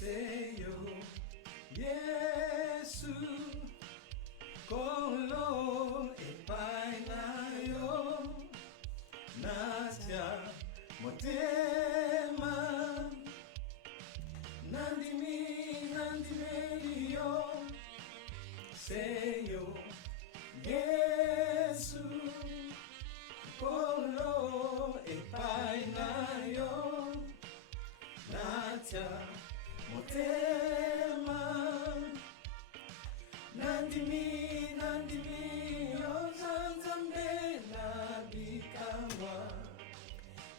Seyo Yesu Kolo epai na yo Natya motema Nandimi yo Seyo Yesu Kolo epai na yo Natya motema Nandimi yo zanzambe na bikangwa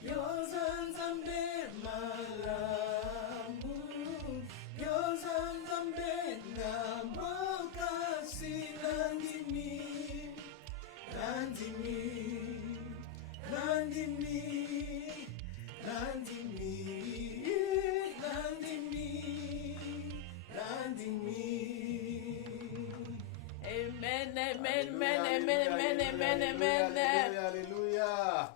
yo zanzambe malamu yo zanzambe na mokasi nandimi Amen. Alléluia.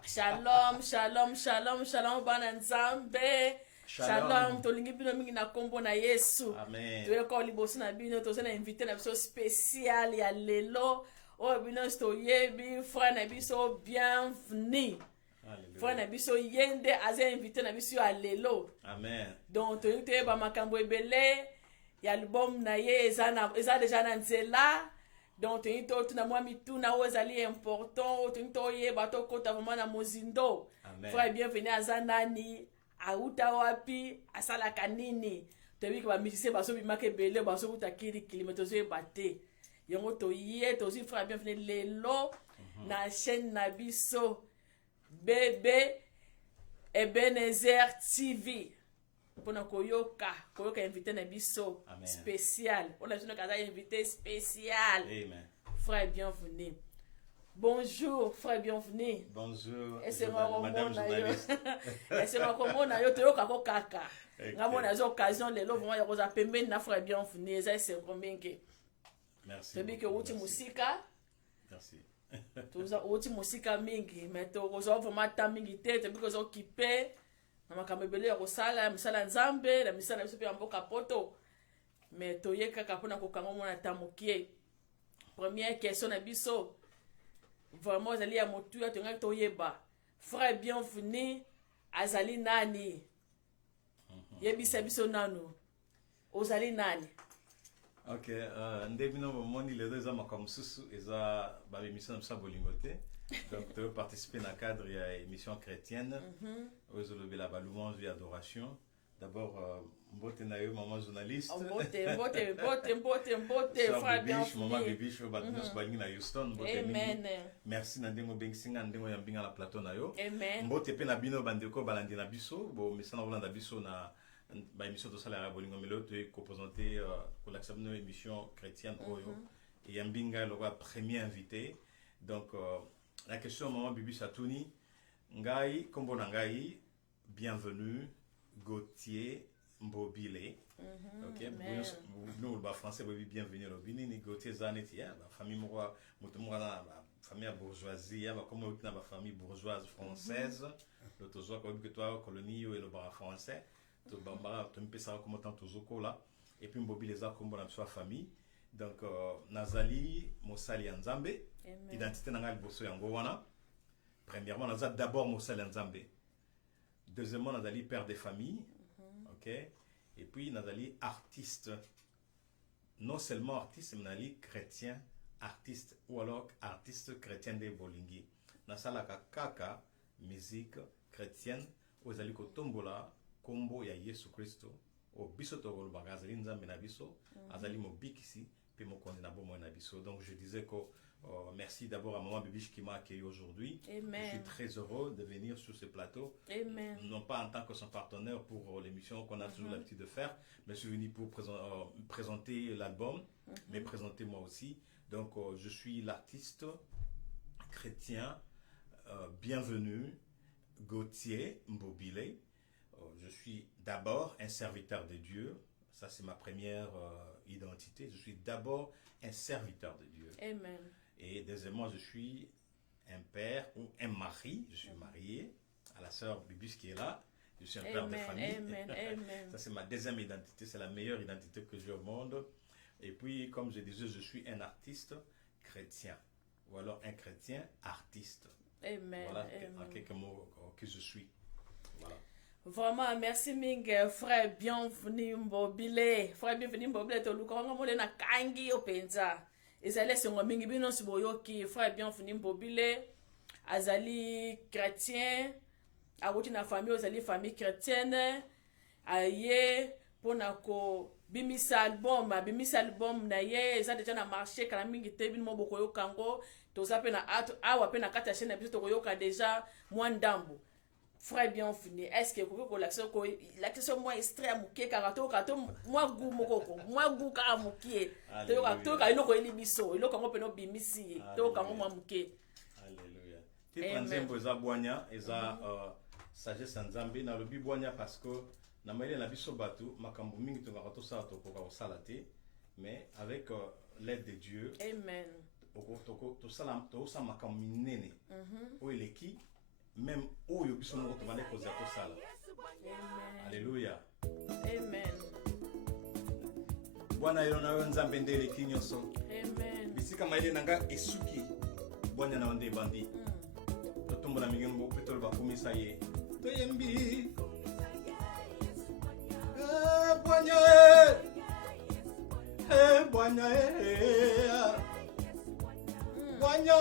Shalom, bana nzambe. Shalom, tolingi bino mingi na kombo na Yesu. Amen. Toyeko liboso na bino, tozana invité na biso spécial ya lelo. Oh bino stoyebi, frère na biso bienvenue. Frère na biso yende aza invité na biso ya lelo. Amen. Donc toyite ba makambo ebele ya album na ye eza déjà na nzela. Donc toyite tuna mwa mituna o ezali important, toyite oyeba to kota vraiment na mozindo. Frère bienvenue aza nani? Auta wapi asalaka nini tobi ko ba musicien baso bimaka ebele baso butakiri kilometre bate yango toye tozi frère bienvenue lelo na chaîne na biso bébé Ebenezer TV pona koyoka invité na biso spécial on a besoin kaza invité spécial. Amen. Frère bienvenue. Bonjour, frère, bienvenue. Bonjour, madame journaliste. Est-ce que yo toyoka ko kaka. Ngamona zo occasion lelo vraiment ya koza pembeni na frère bienvenue. C'est combien. Merci. Tobi ke uti musika. Merci. Toza uti musika mingi, mais to koza vraiment ta mingi te, tobi ko zo occupé. Na makambo ebele ya kosala, misala nzambe, na misala biso pe mboka poto. Mais toyeka kapona ko kanga mona tamukie. Première question na biso. Vraiment azali ya motu ya tonga toyeba frère bienvenue azali nani yebisa biso nanu ozali nani. Ok, ndebino moni le deux makambo susu eza ba émission na bolingote donc tu participer na cadre ya émission chrétienne ozolobi la louange et adoration. D'abord mbote na yo maman journaliste mbote frère bienvenue maman bibiche badnos balingi na Houston mbote mingi. Merci na ndengo bengisinga ndengo ya mbinga na plateau na yo. Mbote pe na bino bandeko balandi na biso bo misana bolanda biso na ba émission to sala ya bolingo melo to ko présenter ko l'accepter une émission chrétienne oyo et ya mbinga le premier invité. Donc la question maman bibiche atuni ngai kombo na ngai bienvenue Gauthier Mbobile. Ok, nous le français oui bienvenue au Bini ni Gauthier Zanetti ba famille moi na famille bourgeoisie ba comme na ba famille bourgeoise française le tozo comme que toi colonie et le bar français to bamba to mpesa comme tant tozoko là et puis Mbobile za comme na sua famille. Donc nazali mosali ya Nzambe identité na ngai boso yango wana. Premièrement nazali d'abord mosali ya Nzambe. Deuxièmement, Nazali père de famille, ok. Et puis Nazali artiste. Non seulement artiste, mais Nazali chrétien artiste ou alors artiste chrétien de Bolingi. Nasala kaka musique chrétienne. Ozali ko tombola kombo ya Yesu Kristo. O biso to gol bagazali nzambe na biso. Azali mo bikisi pe mo kondina bo mo na biso. Donc je disais que merci d'abord à Maman Bibiche qui m'a accueilli aujourd'hui. Je suis très heureux de venir sur ce plateau. Amen. Non pas en tant que son partenaire pour l'émission qu'on a toujours l'habitude de faire, mais je suis venu pour présenter l'album, mais présenter moi aussi. Donc je suis l'artiste chrétien bienvenue Gauthier Mbobile. Je suis d'abord un serviteur de Dieu. Ça c'est ma première identité. Je suis d'abord un serviteur de Dieu. Amen. Et deuxièmement, je suis un père ou un mari. Je suis marié à la sœur Bibus qui est là. Je suis un père de famille. Amen. Ça, c'est ma deuxième identité. C'est la meilleure identité que j'ai au monde. Et puis, comme je disais, je suis un artiste chrétien. Ou alors un chrétien artiste. Amen. Voilà en quelques mots que je suis. Voilà. Vraiment, merci Ming, frère bienvenue Mbobile. Frère bienvenue Mbobile, to lukonga mole na kangi openza. Ezali sengo mingi bino siboyoki, frère bienvenue Mbobile. Azali chrétien, awuti na famille, azali famille chrétienne. Aye, pona ko bimisa album na ye, eza deja na marché kala mingi te bino moboko yokango. Toza pe na awa pe na kata chaîne na biso to yoka deja mwandambo. Frère bienvenue. Est-ce que vous pouvez l'action moi extrait à mouké karato kato moi gu mokoko moi gu ka mouké to ka inoko elibiso ilo kango peno bimisi to kango moi mouké. Alléluia. Ti pranzembo eza bwanya eza sagesse nzambe na lobi bwanya parce que na maile na biso batu makambo mingi to ka to sala to ko sala te mais avec l'aide de Dieu. Amen. To sala to sa makambo minene. O eleki même où yo biso moko tobande koza tosala. Alléluia. Amen. Bwana yo na yo nzambe ndele kinyoso. Amen. Bisika maile nanga esuki bwana na onde bandi. Totumbo na migengo petolo bakumisa ye. Toyembi. Bwana bwana bwana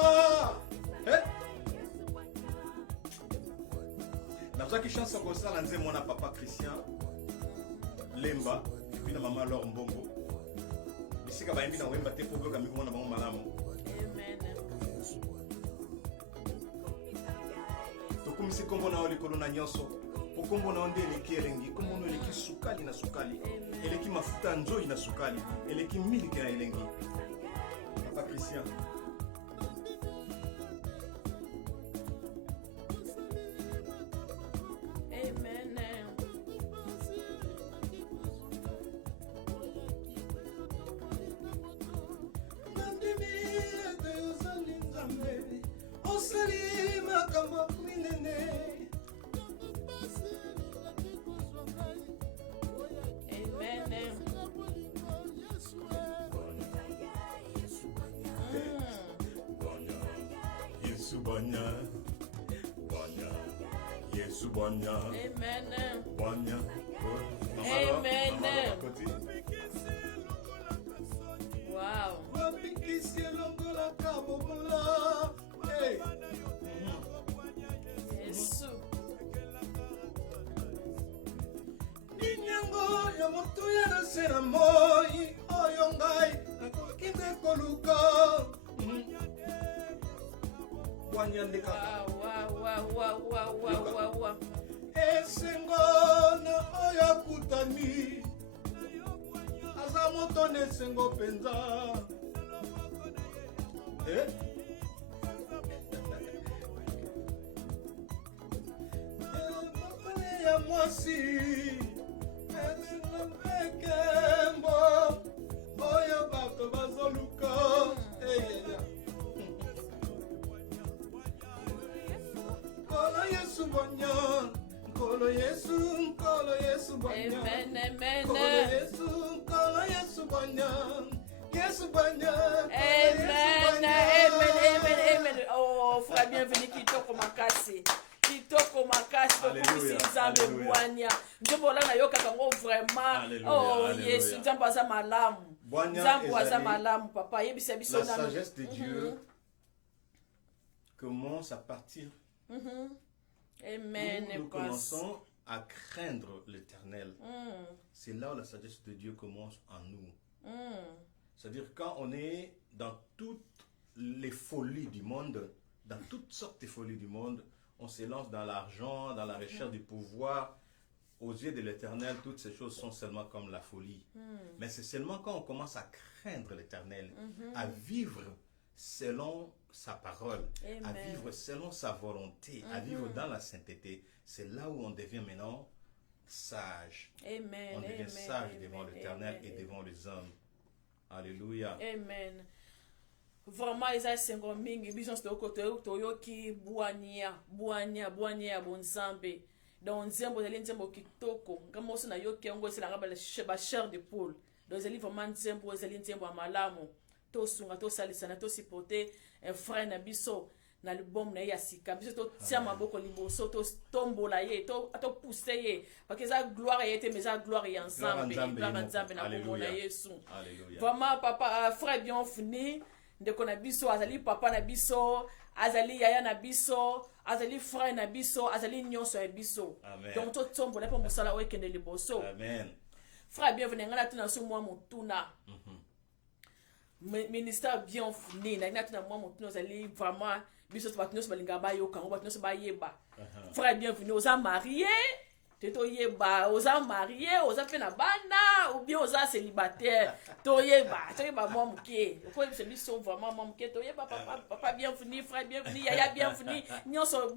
Nazaki chance ko sala nze mona papa Christian Lemba puis na mama Laure Mbongo. Bisika ba yembi na wemba te po boka mi mona bango malamu. Amen. To kumisi kombo na oli kolona nyoso. Po kombo na onde eleki elengi, kombo no eleki sukali na sukali. Eleki mafuta nzoi na sukali, eleki miliki na elengi. Papa Christian Bwana. Amen. Bwana. Amen. Wow. Yesu. Ninyango ya moto ya na sena moi oyo ngai nakokinde koluka. Bwana ndeka. Wow. Esengo na oyo kutani aza moto na esengo penza. Mapane ya mwasi esengo pekembo oyo bato bazoluka. Kolo Yesu bonya, kolo Yesu bonya. Amen. Kolo Yesu bonya. Yesu bonya. Amen. Oh, frère bienvenue kitoko makasi. Kitoko makasi pour kumisi nzambe bwanya. Nzombo la na yoka kango vraiment. Oh, Yesu nzambo aza malamu. Nzambo aza malamu papa yebisa biso na. La sagesse de Dieu commence à partir. Amen. Nous commençons à craindre l'Éternel. C'est là où la sagesse de Dieu commence en nous. C'est-à-dire quand on est dans toutes les folies du monde, dans toutes sortes de folies du monde, on se lance dans l'argent, dans la recherche du pouvoir. Aux yeux de l'Éternel, toutes ces choses sont seulement comme la folie. Mais c'est seulement quand on commence à craindre l'Éternel, à vivre selon sa parole, à vivre selon sa volonté, à vivre dans la sainteté. C'est là où on devient maintenant sage. On devient sage devant l'Éternel et devant les hommes. Alléluia. Amen. Vraiment, ils ont 50 000 bisons de côté, toyoki, boania, bonzambe. donc nzembo ezali nzembo kitoko ngamba oso nayoki yango eselanga bachair de poule donc ezali vraiment nzembo ezali nzembo ya malamu tosunga tosalisana tosipote frère na biso na album na ye ya sika biso totia maboko liboso totombola ye topuse ye parce que eza gloire ye te mais eza gloire ya nzambe gloire ya nzambe na kombo na yesu vraiment papa frère bienvenu ndeko na biso azali papa na biso azali yaya na biso azali frère na biso azali nyonso ya biso donc totombola mpo mosala oyo ekende liboso frère bienvenu ngai natuna so mwa motuna ministère bienvenu na natuna mwa motuna ozali vraiment biso to bato nyonso balingaka bayoka yango bato nyonso bayeba frère bienvenu oza marié te toyeba oza marié oza mpe na bana ou bien oza célibataire toyeba mwa moke okoyebisa biso vraiment mwa moke toyeba papa bienvenu frère bienvenu yaya bienvenu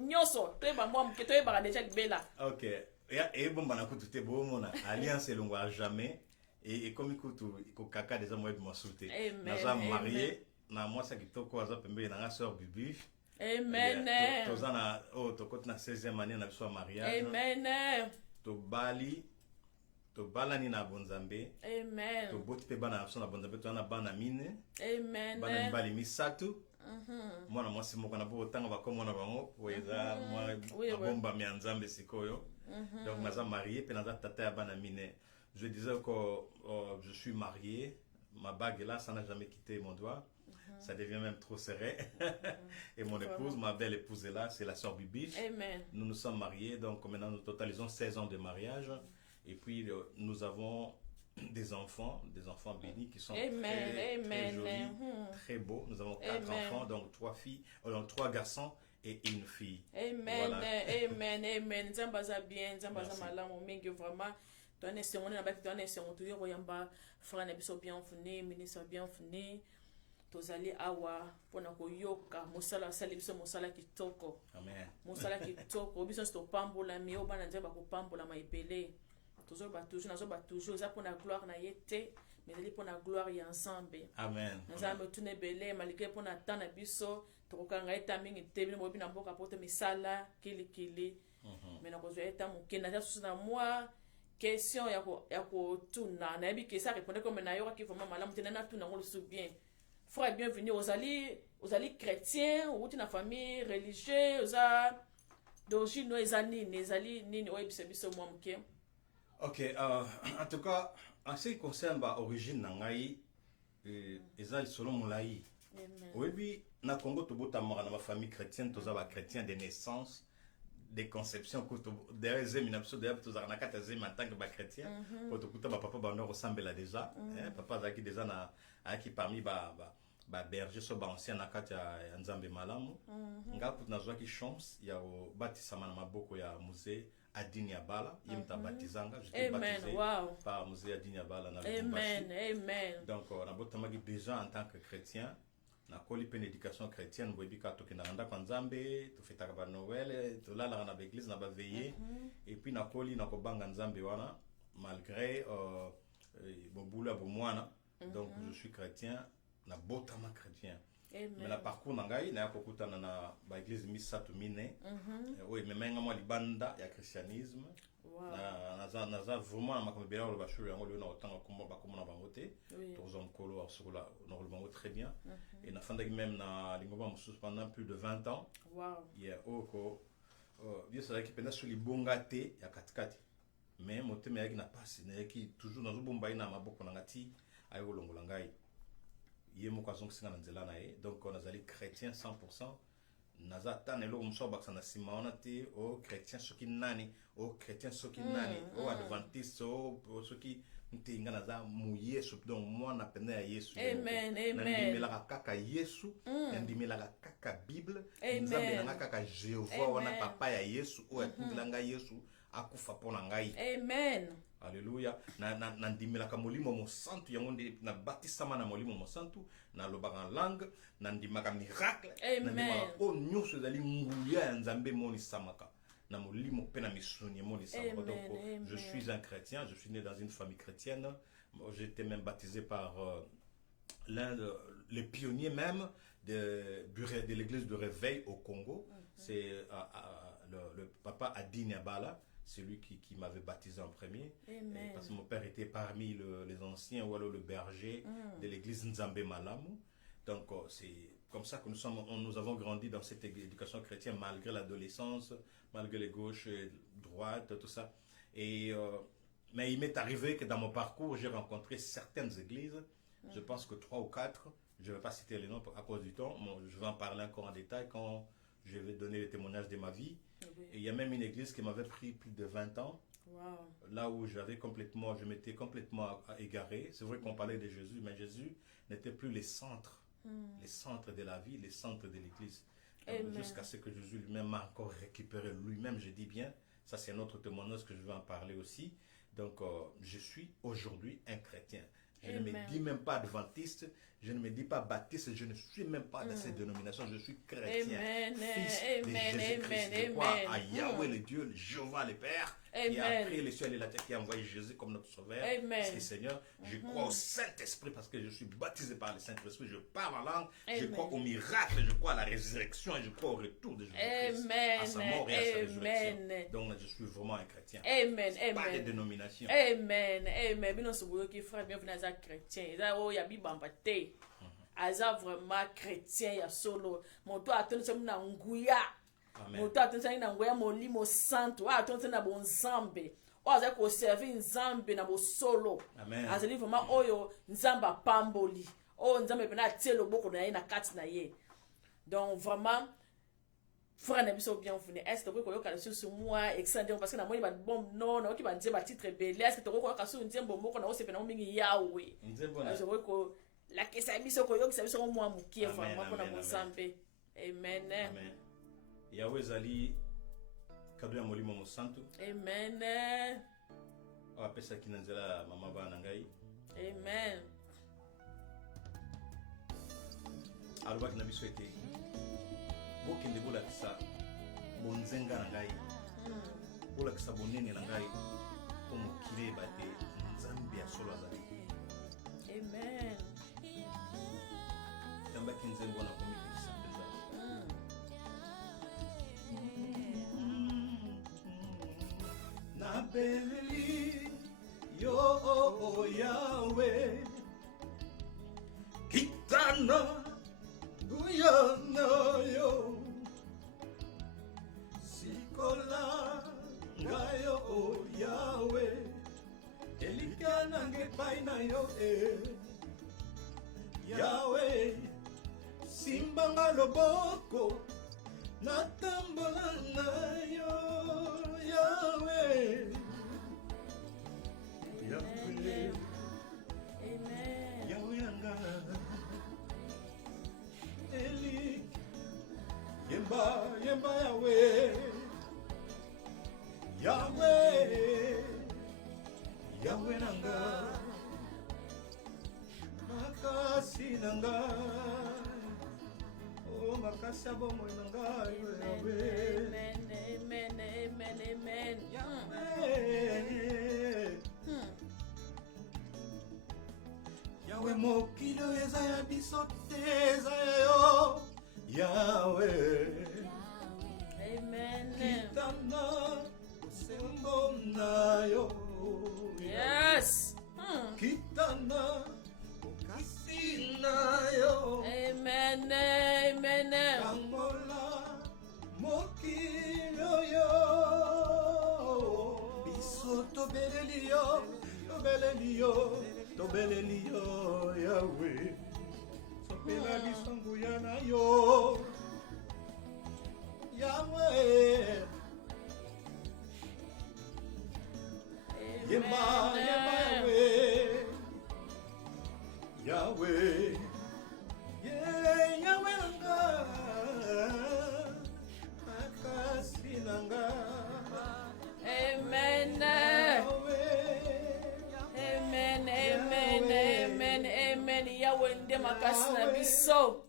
nyonso toyeba mwa moke toyebaka deja libela ok ebomba na kutu te boomona alliance elongo a jamais ekomi kutu kokaka deja moyebi mosusu te naza marié na mwasi ya kitoko aza pembeni nanga sœur bibiche amen toza na oyo tokoti na 16e année na biso ya mariage amen tobalani na bonzambe amen toboti mpe bana na biso na bonzambe toza na bana mine amen bana mibali misatu mwana mwasi moko na po otanga bakombo na bango po eza abombami ya nzambe sikoyo donc naza marié mpe naza tata ya bana mine. Je disais que je suis marié, ma bague est là, ça n'a jamais quitté mon doigt. Ça devient même trop serré. Et mon épouse, ma belle épouse est là, c'est la sœur Bibiche. Amen. Nous nous sommes mariés, donc maintenant nous totalisons 16 ans de mariage. Et puis nous avons des enfants bénis qui sont très jolis, très beaux. Nous avons 4 enfants, donc 3 filles, donc 3 garçons et une fille. Amen, voilà. Amen, amen. Nzambaza bien, nzambaza malamu mingi vraiment. Toi ne sais on na baki toi ne sais on toujours yamba frère na biso bienvenu ministre bienvenu tozali awa pona koyoka mosala sali biso mosala kitoko amen mosala kitoko biso sto pambola mi obana nzamba ko pambola maipele toujours ba toujours za pona gloire na yete mais ali pona gloire ya ensemble amen nzambe tune bele malike pona tana biso tokanga eta mingi tebile mobi na mboka poto misala kilikili mais na kozo eta mukena za susu na moi question ya ko tuna na bi que ça répondre comme na yoka ki vraiment malamu tena na tuna ngolo sou bien frère bienvenue aux chrétien ou une famille religieuse d'origine ezali nini oyebisa biso mwa moke. Ok, en tout cas en ce qui concerne ba origine na ngai ezali solo molai oyebi na Congo tobotamaka na ba famille chrétienne toza ba chrétien de naissance des conceptions que derrière zemi na biso derrière tozaka na kati ya zemi en tant que ba chrétien po tokuta ba papa bando ressemble déjà papa azalaki déjà na ayaki parmi ba berger so ba ancien na kati ya nzambe malamu nga kutu nazwaki chance ya kobatisama na maboko ya musée Adini Abala ye muta batizanga j'étais baptisé par musée Adini Abala na amen donc on a botamaki déjà en tant que chrétien na koli pe éducation chrétienne boyebi ka tokendaka ndako ya nzambe tofetaka ba Noël tolalaka na baeglise na baveillé et puis na koli na kobanga nzambe wana malgré bobula bomwana donc je suis chrétien na botama chrétien mais la parcours na ngai na yakokutana na baeglise misato mine oyo ememenga mwa libanda ya christianisme naza vraiment na makambo ebele oloba shuri yango leo na kotanga bakombo na bango te tokozwa mokolo asokola na koloba bango très bien et nafandaki même na lingomba mosusu pendant plus de 20 ans oyo biso azalaki mpenza so libonga te ya katikati mais motema eyaki na pasi nayaki toujours nazobomba ye na maboko na nga ti aye kolongola ngai ye moko azongisinga na nzela na ye donc nazali chrétien 100%. Naza tane lo mso baksa na sima wana te o chrétien soki nani o chrétien soki nani o adventiste o soki ntinga naza mu Yesu donc moi na pena ya Yesu amen ndimela kaka Yesu ndimela kaka Bible nzambe na kaka Jéhovah wana papa ya Yesu o atindilanga Yesu akufa pona ngai amen Alléluia na ndimelaka molimo mosantu yango nde na batisama na molimo mosantu na lobaka langue na ndimaka miracle na ndimaka o nyonso ezali nguya ya nzambe monisamaka na molimo pe na misuni monisamaka donc je suis un chrétien, je suis né dans une famille chrétienne, j'ai été même baptisé par les pionniers même de l'église de réveil au Congo. C'est le papa Adini Abala. c'est lui qui m'avait baptisé en premier. Amen. Parce que mon père était parmi les anciens, ou alors le berger de l'église Nzambe Malamu. Donc c'est comme ça que nous avons grandi dans cette éducation chrétienne, malgré l'adolescence, malgré les gauches et droites, tout ça. Mais il m'est arrivé que dans mon parcours, j'ai rencontré certaines églises, je pense que 3 ou 4, je ne vais pas citer les noms à cause du temps, je vais en parler encore en détail quand je vais donner le témoignage de ma vie. Oui. Et il y a même une église qui m'avait pris plus de 20 ans, là où je m'étais complètement égaré. C'est vrai qu'on parlait de Jésus, mais Jésus n'était plus les centres de la vie, les centres de l'église. Jusqu'à ce que Jésus lui-même m'a encore récupéré lui-même, je dis bien. Ça, c'est un autre témoignage que je vais en parler aussi. Donc, je suis aujourd'hui un chrétien. Je ne me dis même pas adventiste, je ne me dis pas baptiste, je ne suis même pas dans cette dénomination, je suis chrétien. Fils de Jésus-Christ. Je crois à Yahweh le Dieu, Jéhovah le Père, qui a créé les cieux et la terre, qui a envoyé Jésus comme notre sauveur, c'est Seigneur. Je crois au Saint-Esprit parce que je suis baptisé par le Saint-Esprit, je parle en langue, je crois au miracle, je crois à la résurrection et je crois au retour de Jésus-Christ, à sa mort et à sa résurrection. Donc, je suis vraiment un chrétien. Pas de dénomination. Amen. Bien sûr, qui frère bienvenue à chrétien. Il y a bibambate. Aza vraiment chrétien ya solo. Moto atonse na nguya. Moto atonse na nguya molimo santo. Atonse na bonzambe. Aza ko servir nzambe na bo solo. Amen. Azali vraiment oyo nzamba pamboli. O nzambe pena tielo boko na ye na kati na ye. Donc vraiment frère na biso bienvenue. Est-ce que ko yoka sur moi excellent parce que na moi ba bon non na ki ba nzeba titre belé. Est-ce que ko yoka sur nzembo moko na o sepena mingi Yahweh. Nzembo na ko la kesa biso ko yoka biso mo mukie vraiment na Mozambe. Amen. Amen. Yahweh zali kado ya molimo mo santo. Amen. O pesa kinanzela mama bana ngai. Amen. Alwa kina biso ete bokende bolakisa bonzenga na ngai bolakisa bonene na ngai po mokili ebate nzambe ya solo azali. Amen. Tambaki nzembo na komikisa mpenza nabeleli yo Yahweh kitana guyana yo sikola ngayo Yahweh elikana ngepai na yo Yahweh simbanga loboko natambola na yo Yahweh Yahweh Amen. Yahweh anga Eli yemba Yahweh Yahweh Yahweh nanga makasi nanga oh makasi abomo nanga Yahweh Amen. Yahweh Yahweh mokili eza ya biso te eza yo Yahweh Amen. kitana sembo na yo Yes. kitana kasi na yo Amen. Angola mokili yo biso tobeleli yo Yahweh sopela biso nguya na yo Yahweh yemba Yahweh Yahweh nanga makasi nanga Amen. Yahweh nde makasi na biso.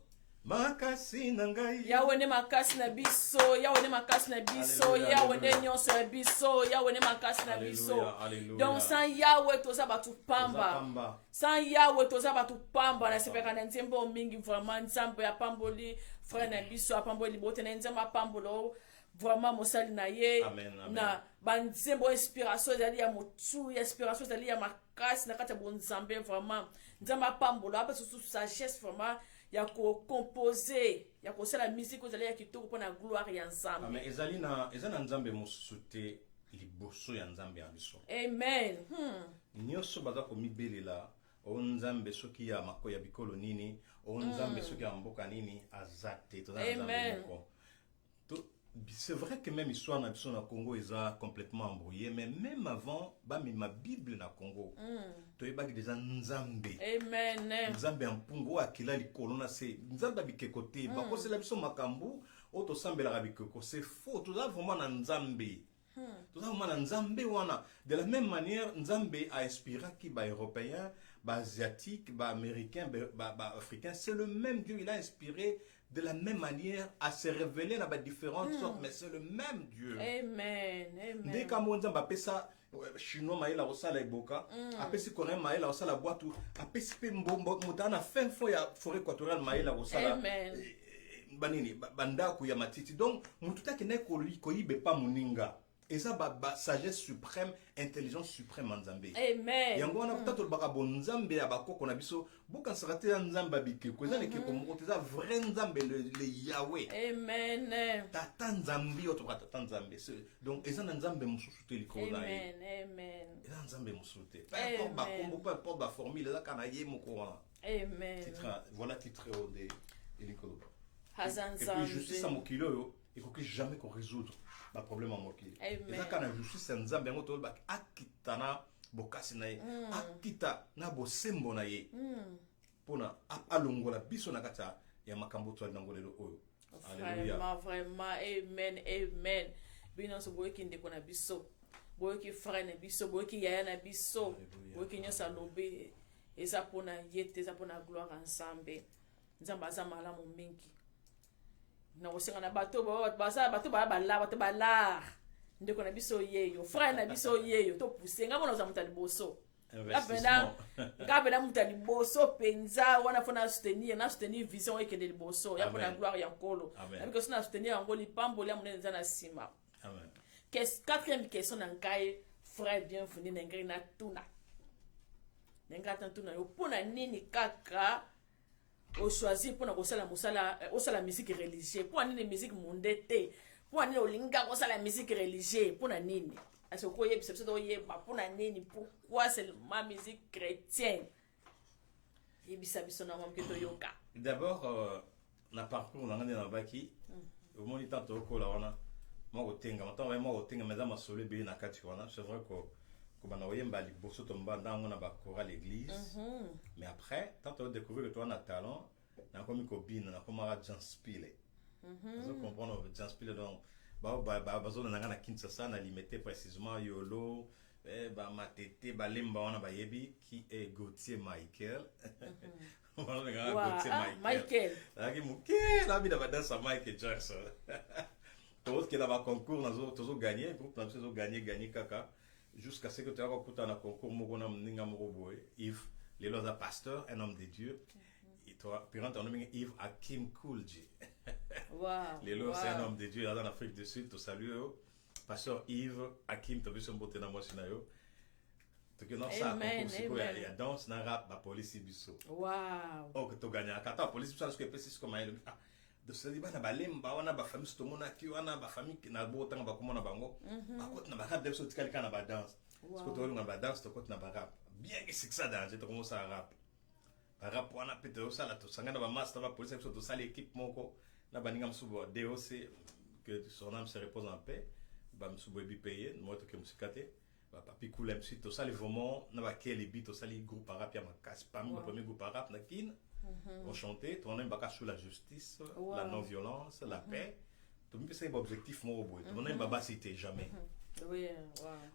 Makasi na ngai. Yahweh nde makasi na biso. Yahweh nde makasi na biso. Yahweh nde nyonso ya biso. Yahweh nde makasi na biso. Donc sans Yahweh toza batu pamba. Sans Yahweh toza batu pamba. Na sepeka na nzembo mingi vraiment nzambo ya pamboli frère na biso apamboli bote na nzembo apambolo. vraiment mosali na ye Amen, amen. na banzembo inspiration ezali ya motu ya inspiration ezali ya makasi na kati ya bonzambe vraiment nzambe apambola apesa susu sagesse vraiment ya kocompose ya kosala musique ezali ya kitoko mpona gloire ya nzambe. Amen. Eza na nzambe mosusu te liboso ya nzambe ya biso. Amen. Nyonso baza komibelela o nzambe soki ya mako ya bikolo nini o nzambe soki ya mboka nini aza te toza na nzambe moko. C'est vrai que même histoire na biso na Congo eza complètement embrouillée, mais même avant ma Bible na Congo toyebaki déjà nzambe. Amen. Nzambe ya mpungu akila likolo na se nzambe bikeko te bakosela biso makambo o tosambelaka bikeko, c'est faux. Toza vraiment na nzambe. Toza vraiment na nzambe wana. De la même manière nzambe a inspiraki ba européens, ba asiatiques, ba américains, ba africains, c'est le même Dieu. Il a inspiré de la même manière à se révéler dans différentes sortes, mais c'est le même Dieu. Amen. Amen. Dès qu'à mon Dieu pesa chinois maïla osala eboka, apesi coréen maïla osala boatu, apesi pe mbombo mutana fin fond ya forêt équatoriale maïla osala. Amen. Banini bandaku ya matiti. Donc mututa kene ko yibe pa muninga. Et ça, sagesse suprême, intelligence suprême en Nzambe. Amen. Yango wana kutato baka bon Nzambe ya bakoko na biso, boka sarate ya Nzamba bike ko ezane ke ko moteza vrai Nzambe le Yahweh. Amen. Tata Nzambi oto ka tata Nzambe. Donc ezana Nzambe mususu te likolo na ye. Amen. Amen. Ezana Nzambe mususu te. Peu importe ba kombo, peu importe ba formule za kana ye moko wana. Amen. Titre, voilà titre de likolo. Hazan Et puis justice à mokilo yo, il faut que jamais qu'on résoudre ba problème en mokili. Eza kana justice nzambe ngo to ba akitana bokasi na ye, akita na bosembo na ye. Pona alongola biso na kata ya makambo to na ngolelo oyo. Alléluia. Vraiment, amen, amen. Bino so boyeki ndeko na biso. Boyeki frère na biso, boyeki yaya na biso. Boyeki nyosa lobe eza pona yete, eza pona gloire ensemble. Nzamba aza malamu mingi. Na osenga na bato bala ndeko na biso yeyo frère na biso yeyo to pusenga bona za mutali boso ngapena mutali boso penza wana fona soutenir vision ekende liboso ya pona gloire ya nkolo parce que na soutenir yango lipambo ya munene na sima. Amen. Quatrième question na ngai frère bienvenue na ngai na tuna yo pona nini kaka au choisir pour la musique religieuse pour la musique mondaine pour la musique religieuse pour la nini parce que pour la nini pourquoi c'est ma musique chrétienne d'abord na parcours na ngane na baki au moins tant to la wana mo tenga mo tenga madame solo be na kati wana c'est vrai que comme on a yemba liboso tomba ndango na ba chorale l'église mais après tant on découvrir que toi on a talent na comme copine na comme Jean Spile vous comprendre Jean Spile donc bazona na Kinshasa na limité précisément yolo matete balemba wana bayebi qui est Gauthier Michael. Michael aki muke na bi da dansa Michael Jackson tout que là concours nazo tozo gagner groupe na tozo gagner kaka jusqu'à ce que tu as écouté un concours moko na mninga moko boy Yves les lois pasteur un homme de Dieu et toi puis on nomme Yves Hakim Koulji. Wow. Les lois c'est un homme de Dieu là en Afrique du Sud, tu salues pasteur Yves Hakim tu besoin botter na machine yo. Tu que non ça concours il y a danse na rap la police biso. Wow. Oh que tu gagnes kata police biso parce que précis comme il de se dire na balemba wana ba famille to mona ki wana ba famille na botanga ba komona bango ba côté na ba rap de so tikali na ba danse parce que to na ba danse to côté na ba rap bien que c'est ça danger to commence à rap ba rap wana pete o sala to sanga na ba master ba police to sala équipe moko na baninga msubo DOC que son âme se repose en paix ba msubo bi payer moi to ke musikate ba papi cool MC to sala vraiment na ba kele bit to sala groupe rap ya makas parmi le premier groupe rap na kin. On chantait, on aime sur la justice, la non-violence, la paix. Tout le monde c'est objectif mon robot. On aime baba c'était jamais. Oui,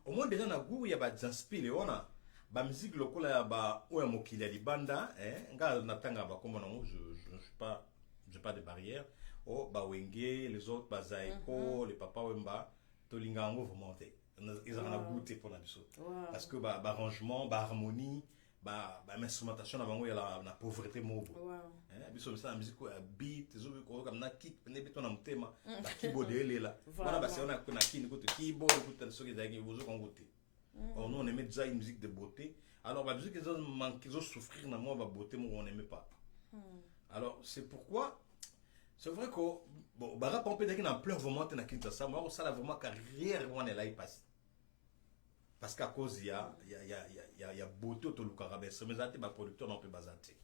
au moins déjà na goût il y a ba inspiré on a ba musique locale ya ba oya mokili ali banda nga natanga ba comme non je suis pas j'ai pas de barrière. Oh ba wenge les autres ba zaiko les papa wemba to lingango vraiment ils en a goûté pour la biso. Parce que ba arrangement, ba harmonie instrumentation na bango ya la pauvreté mobo. Wow. Biso ça la musique ya beat zo ko comme na kick ne beto na mutema ba keyboard elela. Wana ba siona ko na kini ko keyboard ko tan soki zaki bozo kongote. Or nous on aimait déjà une musique de beauté. Alors la musique ils ont manqué, ils ont souffrir na moi ba beauté moi on n'aimait pas. Alors c'est pourquoi c'est vrai que bon ba rap on peut dire qu'il en pleure vraiment na Kinshasa moi ça la vraiment carrière on est là il passe. Parce qu'à cause il y a beauté autour du carabé c'est mes amis ba producteur non peut basanter.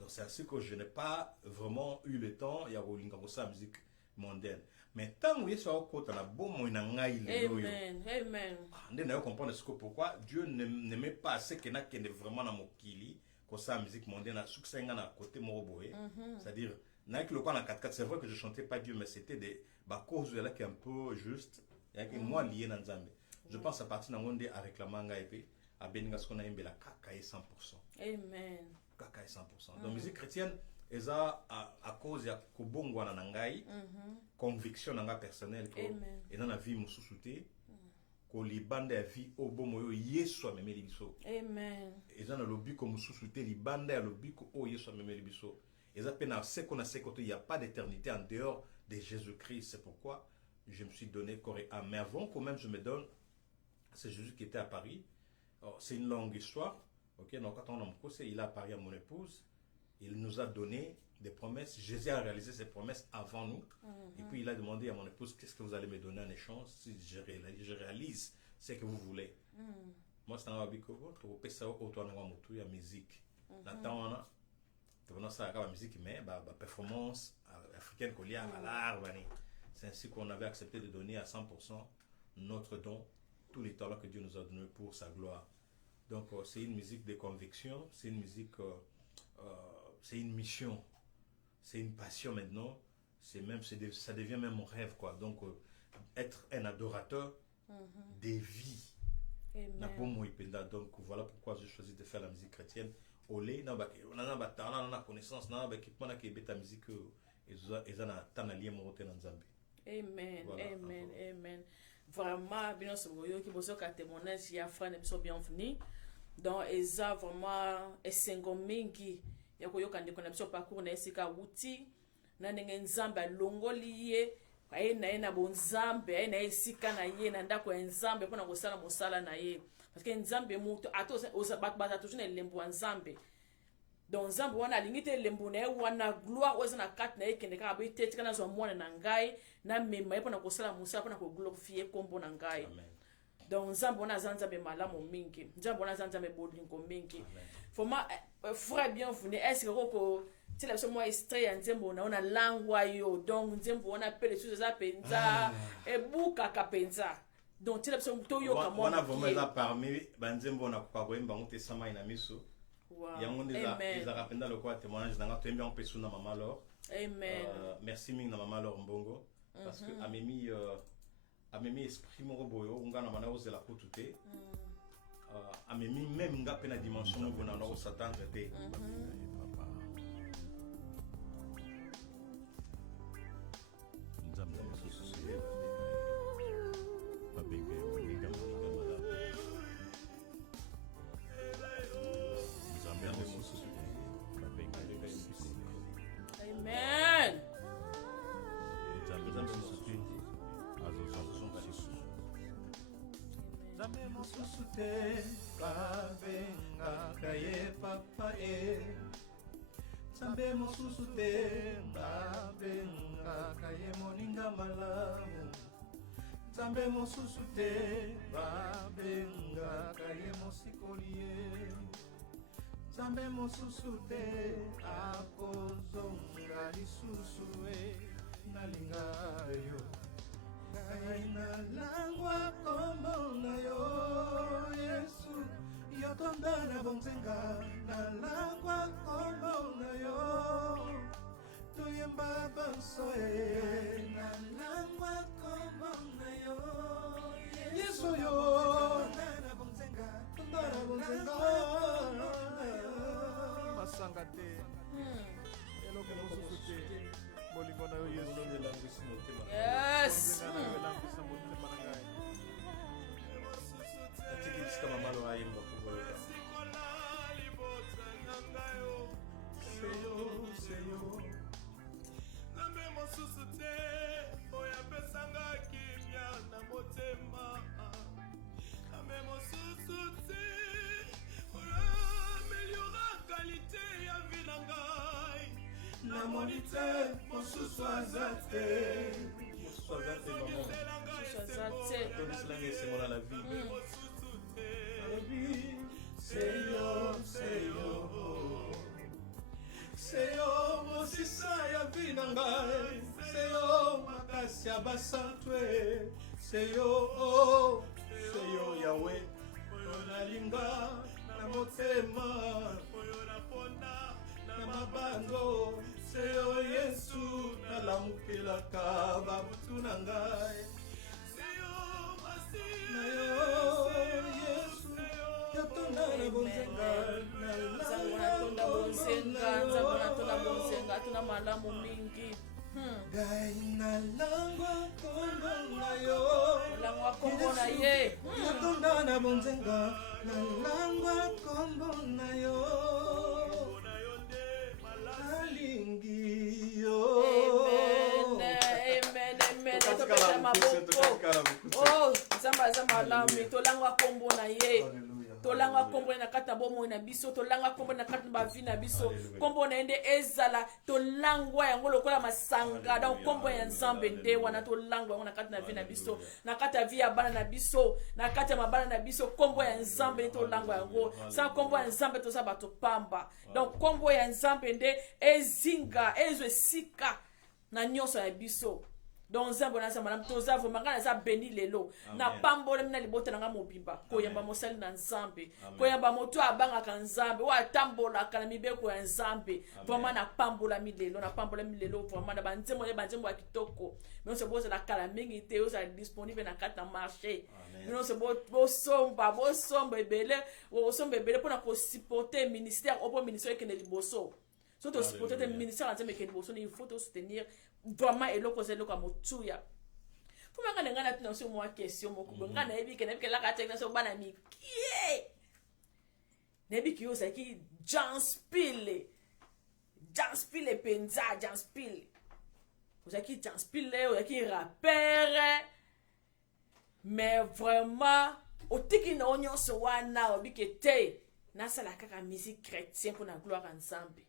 Donc c'est ainsi que je n'ai pas vraiment eu le temps il y a rolling comme ça musique mondaine. Mais tant que sur côté la bon moi na ngai le Amen. Amen. Ndé na comprendre ce que pourquoi Dieu n'aimait pas ce que na kende vraiment na mokili comme ça musique mondaine na succès na côté moroboé. C'est-à-dire na que le quoi na 4/4 c'est vrai que je chantais pas Dieu mais c'était des ba cause là qui est un peu juste il y a que moi lié na Nzambe. Je pense à partir na monde à réclamer ngai pe à beninga ce qu'on a aimé la kaka 100%. Amen. Kaka 100%. Donc musique chrétienne eza à cause ya kobongwa na ngai conviction na nga personnelle ko et dans la vie mususu te ko libanda ya vie obomo yo Yesu amemeli biso. Amen. Eza na lobi ko mususu te libanda ya lobi ko o Yesu amemeli biso. Eza pena se qu'on a se côté il y a pas d'éternité en dehors de Jésus-Christ. C'est pourquoi je me suis donné corps et âme. Mais avant quand même je me donne c'est Jésus qui était à Paris. C'est une longue histoire. OK, donc quand on a il est à Paris à mon épouse. Il nous a donné des promesses. Jésus a réalisé ses promesses avant nous. Et puis il a demandé à mon épouse, qu'est-ce que vous allez me donner en échange si je réalise ce que vous voulez. Moi, c'est un habitude. Tu peux autour de la musique. La musique, mais la performance africaine qu'on a à l'art. C'est ainsi qu'on avait accepté de donner à 100% notre don, tous les talents que Dieu nous a donnés pour sa gloire. Donc, c'est une musique de conviction, c'est une musique... c'est une mission, c'est une passion maintenant, ça devient même mon rêve quoi. Donc être un adorateur des vies. Donc voilà pourquoi j'ai choisi de faire la musique chrétienne. Olé na ba on a ba talent na connaissance na ba équipement na ke beta musique eza na tana lié mo te na Nzambe. Amen. Voilà, amen. Amen. Vraiment bien ce boyo qui bozo ka témoignage ya frère ne bienvenue. Donc eza vraiment esengo mingi ya koyoka ndeko na biso parcours na esika wuti na ndenge Nzambe alongoli ye aye na ye na bonzambe aye na esika na ye na ndako ya Nzambe mpona kosala mosala na ye parce que Nzambe mutu ato bata toujours na lembo ya Nzambe donc Nzambe wana alingi te lembo na ye wana gloire oza na kati na ye kende kaka boye te tika na zwa mwana na ngai na mema ye mpona kosala mosala mpona koglorifie kombo na ngai. Donc Nzambe wana aza Nzambe malamu mingi Nzambe wana aza Nzambe bolingo mingi. Foma frère bienvenue est-ce que tu la so moi extrait ya Nzembo na ona langwa yo donc Nzembo wana pe les choses za penza e buka ka penza donc tu la so to yo ka moi wana vraiment là parmi ba Nzembo na kwa boyemba ngote sama ina miso ya ngonde za rapenda le quoi témoignage na ngato embi on pe suna mama Laure. Amen. Merci mingi na mama Laure Mbongo parce que amemi esprit moko boyo ngana mana ozela kutute amemi même nga pe na dimension moko na no Satan te Nzambe mususu babenge moninga Nzambe mususu babenge amen Nzambe mususu Nzambe mususu te babengaka ye papa e Nzambe mususu te babengaka ye moninga malamu Nzambe mususu te babengaka ye mosikoli ye Nzambe mususu te akozonga lisusu e nalinga yo Kaina langwa kombo na yo Yesu yotonda na bonzenga na langwa kombo na yo tuyemba bansoe na langwa kombo na yo Yesu yo na bonzenga masanga te eloko mosusu te bolingo na yo Yesu. Yes. namoni te mosusu aza te mosusu aza te maman mosusu aza te tomiselanga esengo na la vie seyo seyo seyo mosisa ya vi na ngai seyo makasi ya basantwe seyo seyo yawe oyo nalinga na motema oyo naponda na mabando seyo yesu nalamukelaka babutu na ngai seyo na yo yesu yatonda na bonzenga nzambe natonda bonzenga nzambe natonda bonzenga tuna malamu mingi ngai nalangwa kombo na yo olangwa kombo na ye yatonda na bonzenga nalangwa kombo na yo nalingi yo topesa maboko nzambe aza malami tolangwa kombo na ye tolanga kombo na kati na bomoi na biso tolanga kombo na kati na bavi na biso kombo na ye nde ezala tolangwa yango lokola masanga donc kombo ya nzambe nde wana tolangwa yango na kati na vi na biso na kati ya vi ya bana na biso na kati ya mabana na biso kombo ya nzambe nde tolangwa yango sa kombo ya nzambe toza bato pamba donc kombo ya nzambe nde ezinga ezwa esika na nyonso ya biso donc nzambe naza malamu toza vraimen nga naza beni lelo na pambolami na libota na nga mobimba koyamba mosali na nzambe koyamba moto abangaka nzambe oyo atambolaka na mibeko ya nzambe vraimen napambolami lelo vraimen na banzembo ya banzembo ya kitoko nyonso bozala kala mingi te ozala disponible na kati na marché nyonso bosomba ebele mpona kosupporte ministère opo ministère ekende liboso so tosupporte te ministère ya nzambe ekende liboso il faut tosoutenir vraiment eloko za eloko ya motuya fuma nga nenga na tuna so mwa question moko nga na yebi ke na bikela ka tekna so bana mikie nebi ki ozaki Janspile penza Janspile ozaki Janspile ozaki rappeur mais vraiment otiki na nyonso wana obike te nasala kaka musique chrétien pour la gloire nzambe.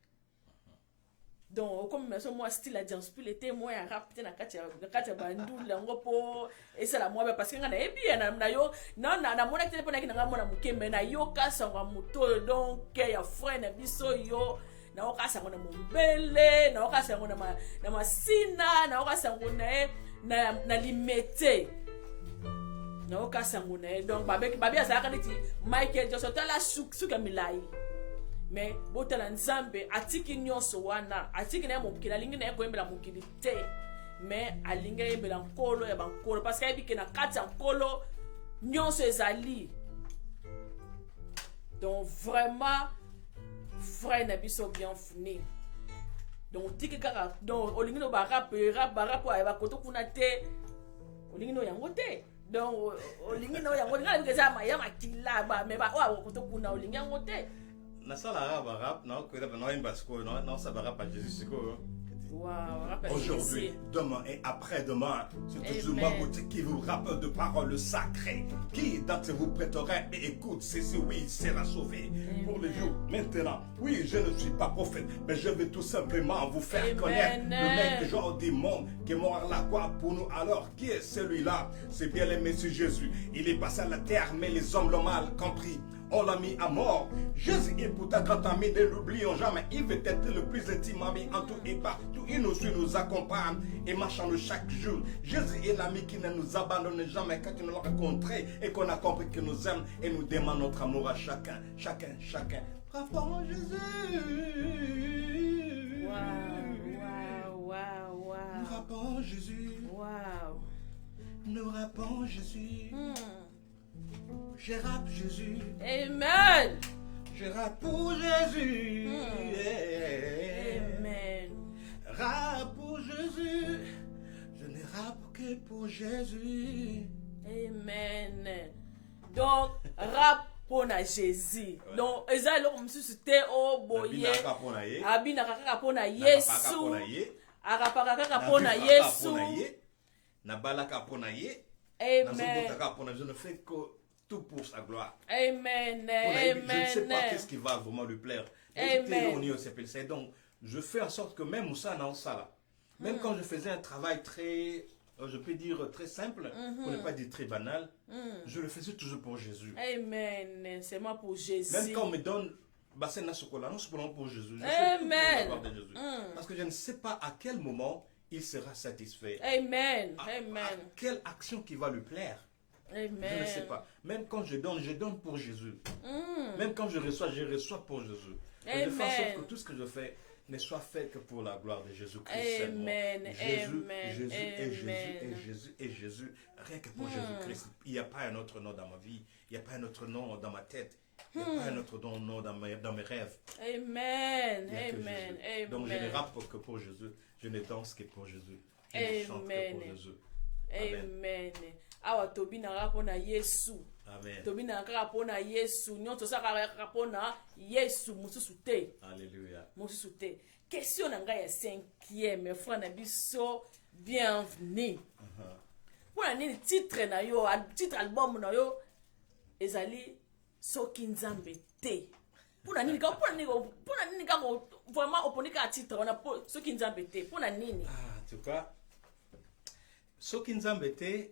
Donc comme mais moi style à Janspile était moi ya rap te na kati ya bandula ngopo esala moi parce que nga na ebi na yo na mona te pona kina mona mukembe na yo kasa wa moto donc ya frère na biso yo na okasa ngona mumbele na okasa ngona na masina na okasa ngona na limete na okasa ngona donc babi azaka neti Michael Jackson tala suka milai mais botala nzambe atiki nyonso wana atiki na mokili alingi na koyembela mokili te mais alingi yembela nkolo ya bankolo parce que ayebike na kati ya nkolo nyonso ezali donc vraiment frère na biso bienvenue donc tiki kaka donc olingi no barap ya bakoto kuna te olingi no yango te donc olingi no yango ngala bikeza ya makila ba me ba wa bakoto kuna olingi yango te na sala rap na ko na imba siko na sa rap à Jésus siko. Aujourd'hui, demain et après-demain, c'est toujours ma boutique qui vous rappelle de paroles sacrées. Qui d'entre vous prêterait et écoute ceci, oui, sera sauvé. Pour les jours maintenant, oui, je ne suis pas prophète, mais je vais tout simplement vous faire connaître le mec genre du monde qui est mort à la croix pour nous. Alors, qui est celui-là? C'est bien le Messie Jésus. Il est passé à la terre, mais les hommes l'ont mal compris. On l'a mis à mort. Jésus est pour ta grand ami, ne l'oublions jamais. Il veut être le plus intime ami en tout et partout. Il nous suit, nous accompagne et marchons chaque jour. Jésus est l'ami qui ne nous abandonne jamais. Quand il nous l'a rencontré et qu'on a compris qu'il nous aime et nous demande notre amour à chacun. Chacun. Rappons Jésus. Wow. Nous rappons Jésus. Wow. Nous rappons Jésus. Je rappe Jésus. Amen. Je rappe pour Jésus. Amen. Rappe pour Jésus. Je ne rappe que pour Jésus. Amen. Donc, rappe pour Jésus. Donc, ezali lo msusute o boye. Abina kaka pona Yesu. Arapaka kaka pona Yesu. Na balaka pona ye. Amen. Je ne fais que tout pour sa gloire. Amen. Je ne sais pas qu'est-ce qui va vraiment lui plaire. Amen. C'est donc je fais en sorte que même ça, non, ça là. Même quand je faisais un travail très, je peux dire très simple, pour ne pas dire très banal, je le faisais toujours pour Jésus. Amen. C'est moi pour Jésus. Même quand on me donne, c'est pour Jésus. Je Amen. pour de Jésus. Parce que je ne sais pas à quel moment il sera satisfait. Amen. Amen. À quelle action qui va lui plaire. Amen. Je ne sais pas. Même quand je donne pour Jésus. Même quand je reçois pour Jésus. Et je fais en sorte que tout ce que je fais ne soit fait que pour la gloire de Jésus-Christ. Amen. Jésus et Jésus et Jésus. Rien que pour Jésus-Christ. Il n'y a pas un autre nom dans ma vie. Il n'y a pas un autre nom dans ma tête. Il n'y a pas un autre nom dans mes rêves. Amen. Amen. Amen. Donc je ne rappe que pour Jésus. Je ne danse que pour Jésus. Je ne chante que pour Jésus. Amen. Awa tobi na rapo na Yesu. Amen. Tobi na rapo na Yesu. Nyonto sa rapo na Yesu mususu te. Alléluia. Mususu te. Question na nga ya 5e frère na biso bienvenue. Pona nini titre na yo, titre album na yo ezali Soki Nzambe te. Pona nini ka vraiment oponika titre na Soki Nzambe te. Pona nini? En tout cas Soki Nzambe te,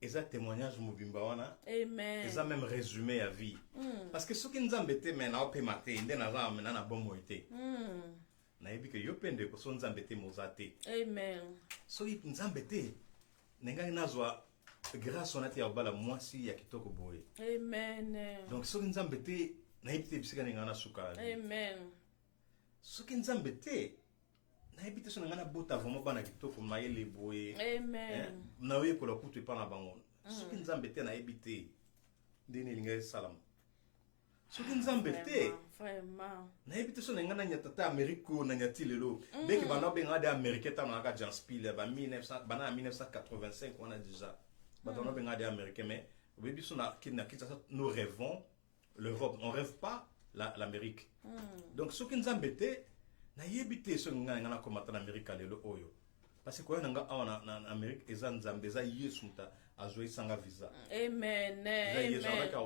eza témoignage mobimba wana. Amen. Eza même résumé à vie. Parce que Soki Nzambe te mena ope mate nde naza mena na bomo ete. Na yebi ke yo pende ko so Nzambe te mozate. Amen. Soki Nzambe te nenga nazwa grâce onati ya bala mwasi ya kitoko boye. Amen. Donc Soki Nzambe te na yebi te bisika nenga na suka. Amen. Soki Nzambe te na yebi te so nenga na bota vraiment bana kitoko mayele boye. Amen. Na oye ko la kutu pa na bango. Soki Nzambe te na yebi te ndeni linga salam. Soki Nzambe te vraiment na yebi te so nenga na nyatata Ameriko na nyati lelo. Beki bana benga de Américain ta na ka Janspil ba 1985 on a déjà. Bana benga de Américain mais bebi so na kita nous rêvons l'Europe, on rêve pas l'Amérique. Donc soki Nzambe te na yebi te so nenga na komata na Amerika lelo oyo. Parce que nanga awa na Amérique eza Nzambe eza Yesu muta azoi sanga visa. Amen. Amen. Yesu aka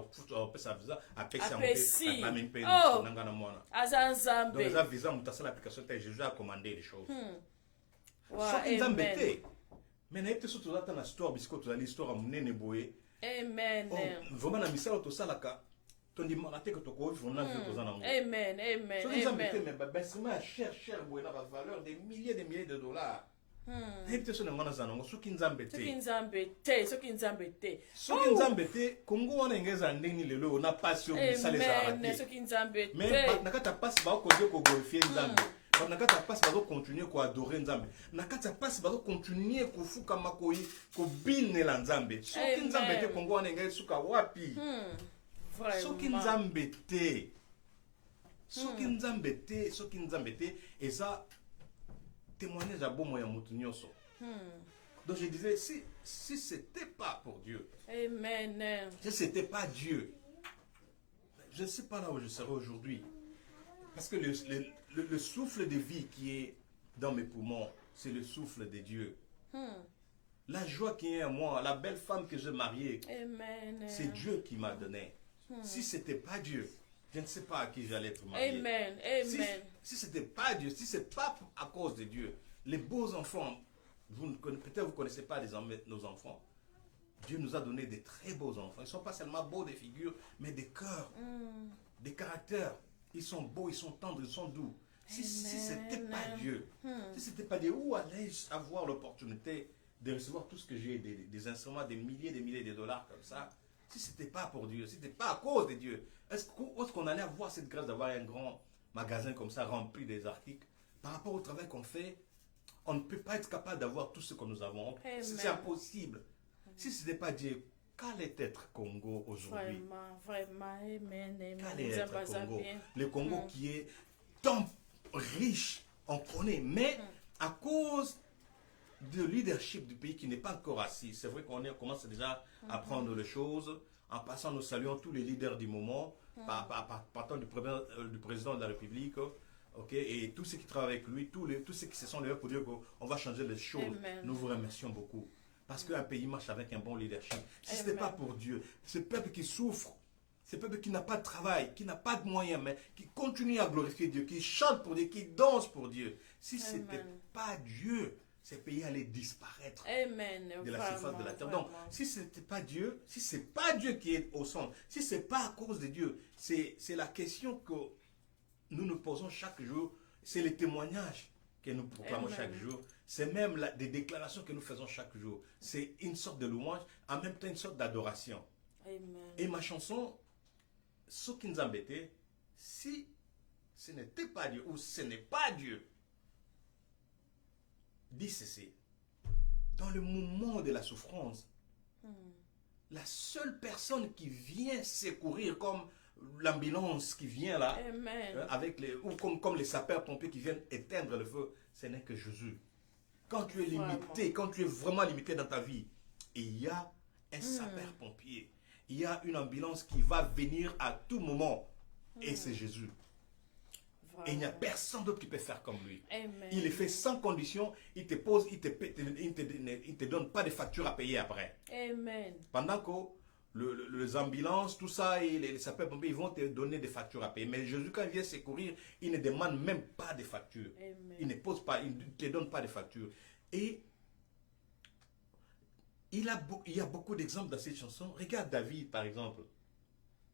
pesa visa apesa mpe ba mpe nanga na mwana. Aza Nzambe. Donc eza visa muta sala application te Jésus a commandé les choses. Soki Nzambe te. Mais na yete so tozata na histoire bisiko tozali histoire munene boye. Amen. Vraiment na misala to salaka tondi marate que to ko vivre na vie tozana mo. Amen. Amen. Soki Nzambe te mais ba bâtiment cher boye na ba valeur des milliers de dollars. Soki Nzambe te. Soki Nzambe te. Soki Nzambe te. Soki Nzambe te. Kongo wana ngeza ndeni lelo na passion misale za raté. Soki Nzambe te. Mais nakata passe ba ko glorifier Nzambe. Nakata passe ba continuer ko adorer Nzambe. Nakata passe ba continuer ko fuka makoyi ko bilne la Nzambe. Soki Nzambe te Kongo wana ngeza suka wapi. Soki Nzambe te. Soki Nzambe te. Soki Nzambe te. Et ça témoignage à bon moyen mutunyoso. Donc je disais si c'était pas pour Dieu. Amen. Si c'était pas Dieu, je ne sais pas là où je serais aujourd'hui. Parce que le souffle de vie qui est dans mes poumons, c'est le souffle de Dieu. La joie qui est en moi, la belle femme que j'ai mariée, c'est Dieu qui m'a donné. Si c'était pas Dieu, je ne sais pas à qui j'allais être marié. Amen. Amen. Si ce n'était pas Dieu, si ce n'est pas à cause de Dieu, les beaux enfants, peut-être vous ne connaissez pas nos enfants. Dieu nous a donné des très beaux enfants. Ils ne sont pas seulement beaux des figures, mais des cœurs, des caractères. Ils sont beaux, ils sont tendres, ils sont doux. Si ce n'était pas Dieu, si ce n'était pas Dieu, où allais-je avoir l'opportunité de recevoir tout ce que j'ai, des instruments, des milliers de dollars comme ça? Si ce n'était pas pour Dieu, si ce n'était pas à cause de Dieu, est-ce qu'on allait avoir cette grâce d'avoir un grand magasin comme ça rempli des articles? Par rapport au travail qu'on fait, on ne peut pas être capable d'avoir tout ce que nous avons. C'est impossible. Si ce n'était pas Dieu, qu'allait être Congo aujourd'hui? Vraiment, amen. Qu'allait être Congo? Le Congo qui est tant riche, on connaît, mais à cause du leadership du pays qui n'est pas encore assis, c'est vrai qu'on commence déjà à prendre les choses. En passant, nous saluons tous les leaders du moment, partant du président de la République, et tous ceux qui travaillent avec lui, tous ceux qui se sont levés pour dire qu'on va changer les choses. Amen. Nous vous remercions beaucoup. Parce qu'un pays marche avec un bon leadership. Si ce n'était pas pour Dieu, ce peuple qui souffre, Ce peuple qui n'a pas de travail, qui n'a pas de moyens, mais qui continue à glorifier Dieu, qui chante pour Dieu, qui danse pour Dieu. Si ce n'était pas Dieu, ces pays allaient disparaître de la surface de la terre. Donc, si ce n'était pas Dieu, si ce n'est pas Dieu qui est au centre, si ce n'est pas à cause de Dieu, c'est la question que nous nous posons chaque jour, c'est les témoignages que nous proclamons chaque jour, c'est même des déclarations que nous faisons chaque jour. C'est une sorte de louange, en même temps une sorte d'adoration. Et ma chanson, ce qui nous embêtait, si ce n'était pas Dieu, ou ce n'est pas Dieu, dit ceci, dans le moment de la souffrance, la seule personne qui vient secourir, comme l'ambulance qui vient là, avec ou comme les sapeurs-pompiers qui viennent éteindre le feu, ce n'est que Jésus. Quand tu es limité, quand tu es vraiment limité dans ta vie, il y a un sapeur-pompier, il y a une ambulance qui va venir à tout moment, et c'est Jésus. Et il n'y a personne d'autre qui peut faire comme lui. Il le fait sans condition, il te pose, il te donne pas de facture à payer après. Pendant que les ambulances, tout ça, et les sapeurs-pompiers, ils vont te donner des factures à payer. Mais Jésus, quand il vient secourir, il ne demande même pas de facture. Il ne pose pas, il ne te donne pas de facture. Et il y a beaucoup d'exemples dans cette chanson. Regarde David, par exemple.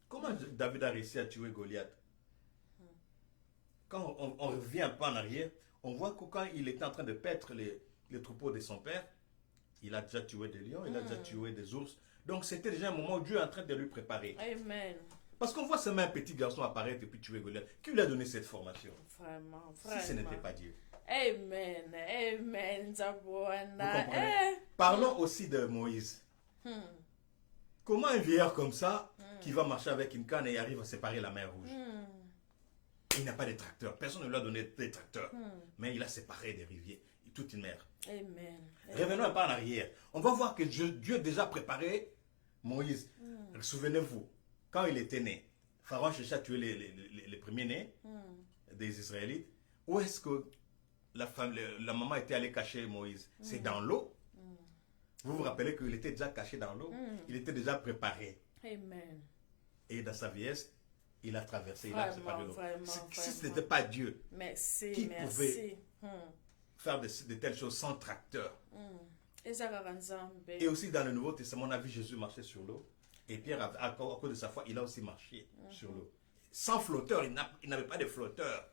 Comment David a réussi à tuer Goliath? Quand on revient un peu en arrière, on voit que quand il était en train de paître les troupeaux de son père, il a déjà tué des lions, il a déjà tué des ours. Donc c'était déjà un moment où Dieu est en train de lui préparer. Parce qu'on voit seulement un petit garçon apparaître et puis tuer Goliath. Qui lui a donné cette formation? Vraiment. Si ce n'était pas Dieu. Amen. Vous comprenez? Parlons aussi de Moïse. Comment un vieillard comme ça, qui va marcher avec une canne et arrive à séparer la mer Rouge? Il n'a pas de tracteur. Personne ne lui a donné des tracteurs. Mais il a séparé des rivières, toute une mer. Revenons un peu en arrière. On va voir que Dieu a déjà préparé Moïse. Souvenez-vous, quand il était né, Pharaon cherchait à tuer les premiers-nés des Israélites. Où est-ce que la maman était allée cacher Moïse? C'est dans l'eau. Vous vous rappelez qu'il était déjà caché dans l'eau. Il était déjà préparé. Et dans sa vieillesse, il a traversé, il a séparé l'eau. Si ce n'était pas Dieu, qui pouvait faire de telles choses sans tracteur? Et aussi dans le Nouveau Testament, on a vu Jésus marcher sur l'eau. Et Pierre, à cause de sa foi, il a aussi marché sur l'eau. Sans flotteur, il n'avait pas de flotteur.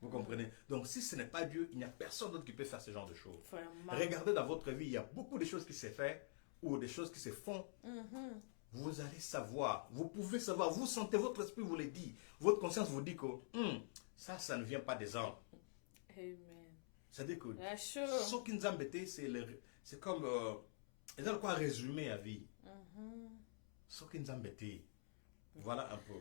Vous comprenez? Donc si ce n'est pas Dieu, il n'y a personne d'autre qui peut faire ce genre de choses. Regardez dans votre vie, il y a beaucoup de choses qui se font ou des choses qui se font. Vous allez savoir, vous pouvez savoir, vous sentez, votre esprit vous le dit, votre conscience vous dit que ça ne vient pas des hommes. C'est-à-dire que ce qui nous embête, c'est comme, ils ont quoi résumer à vie. Ce qui nous embête, voilà un peu.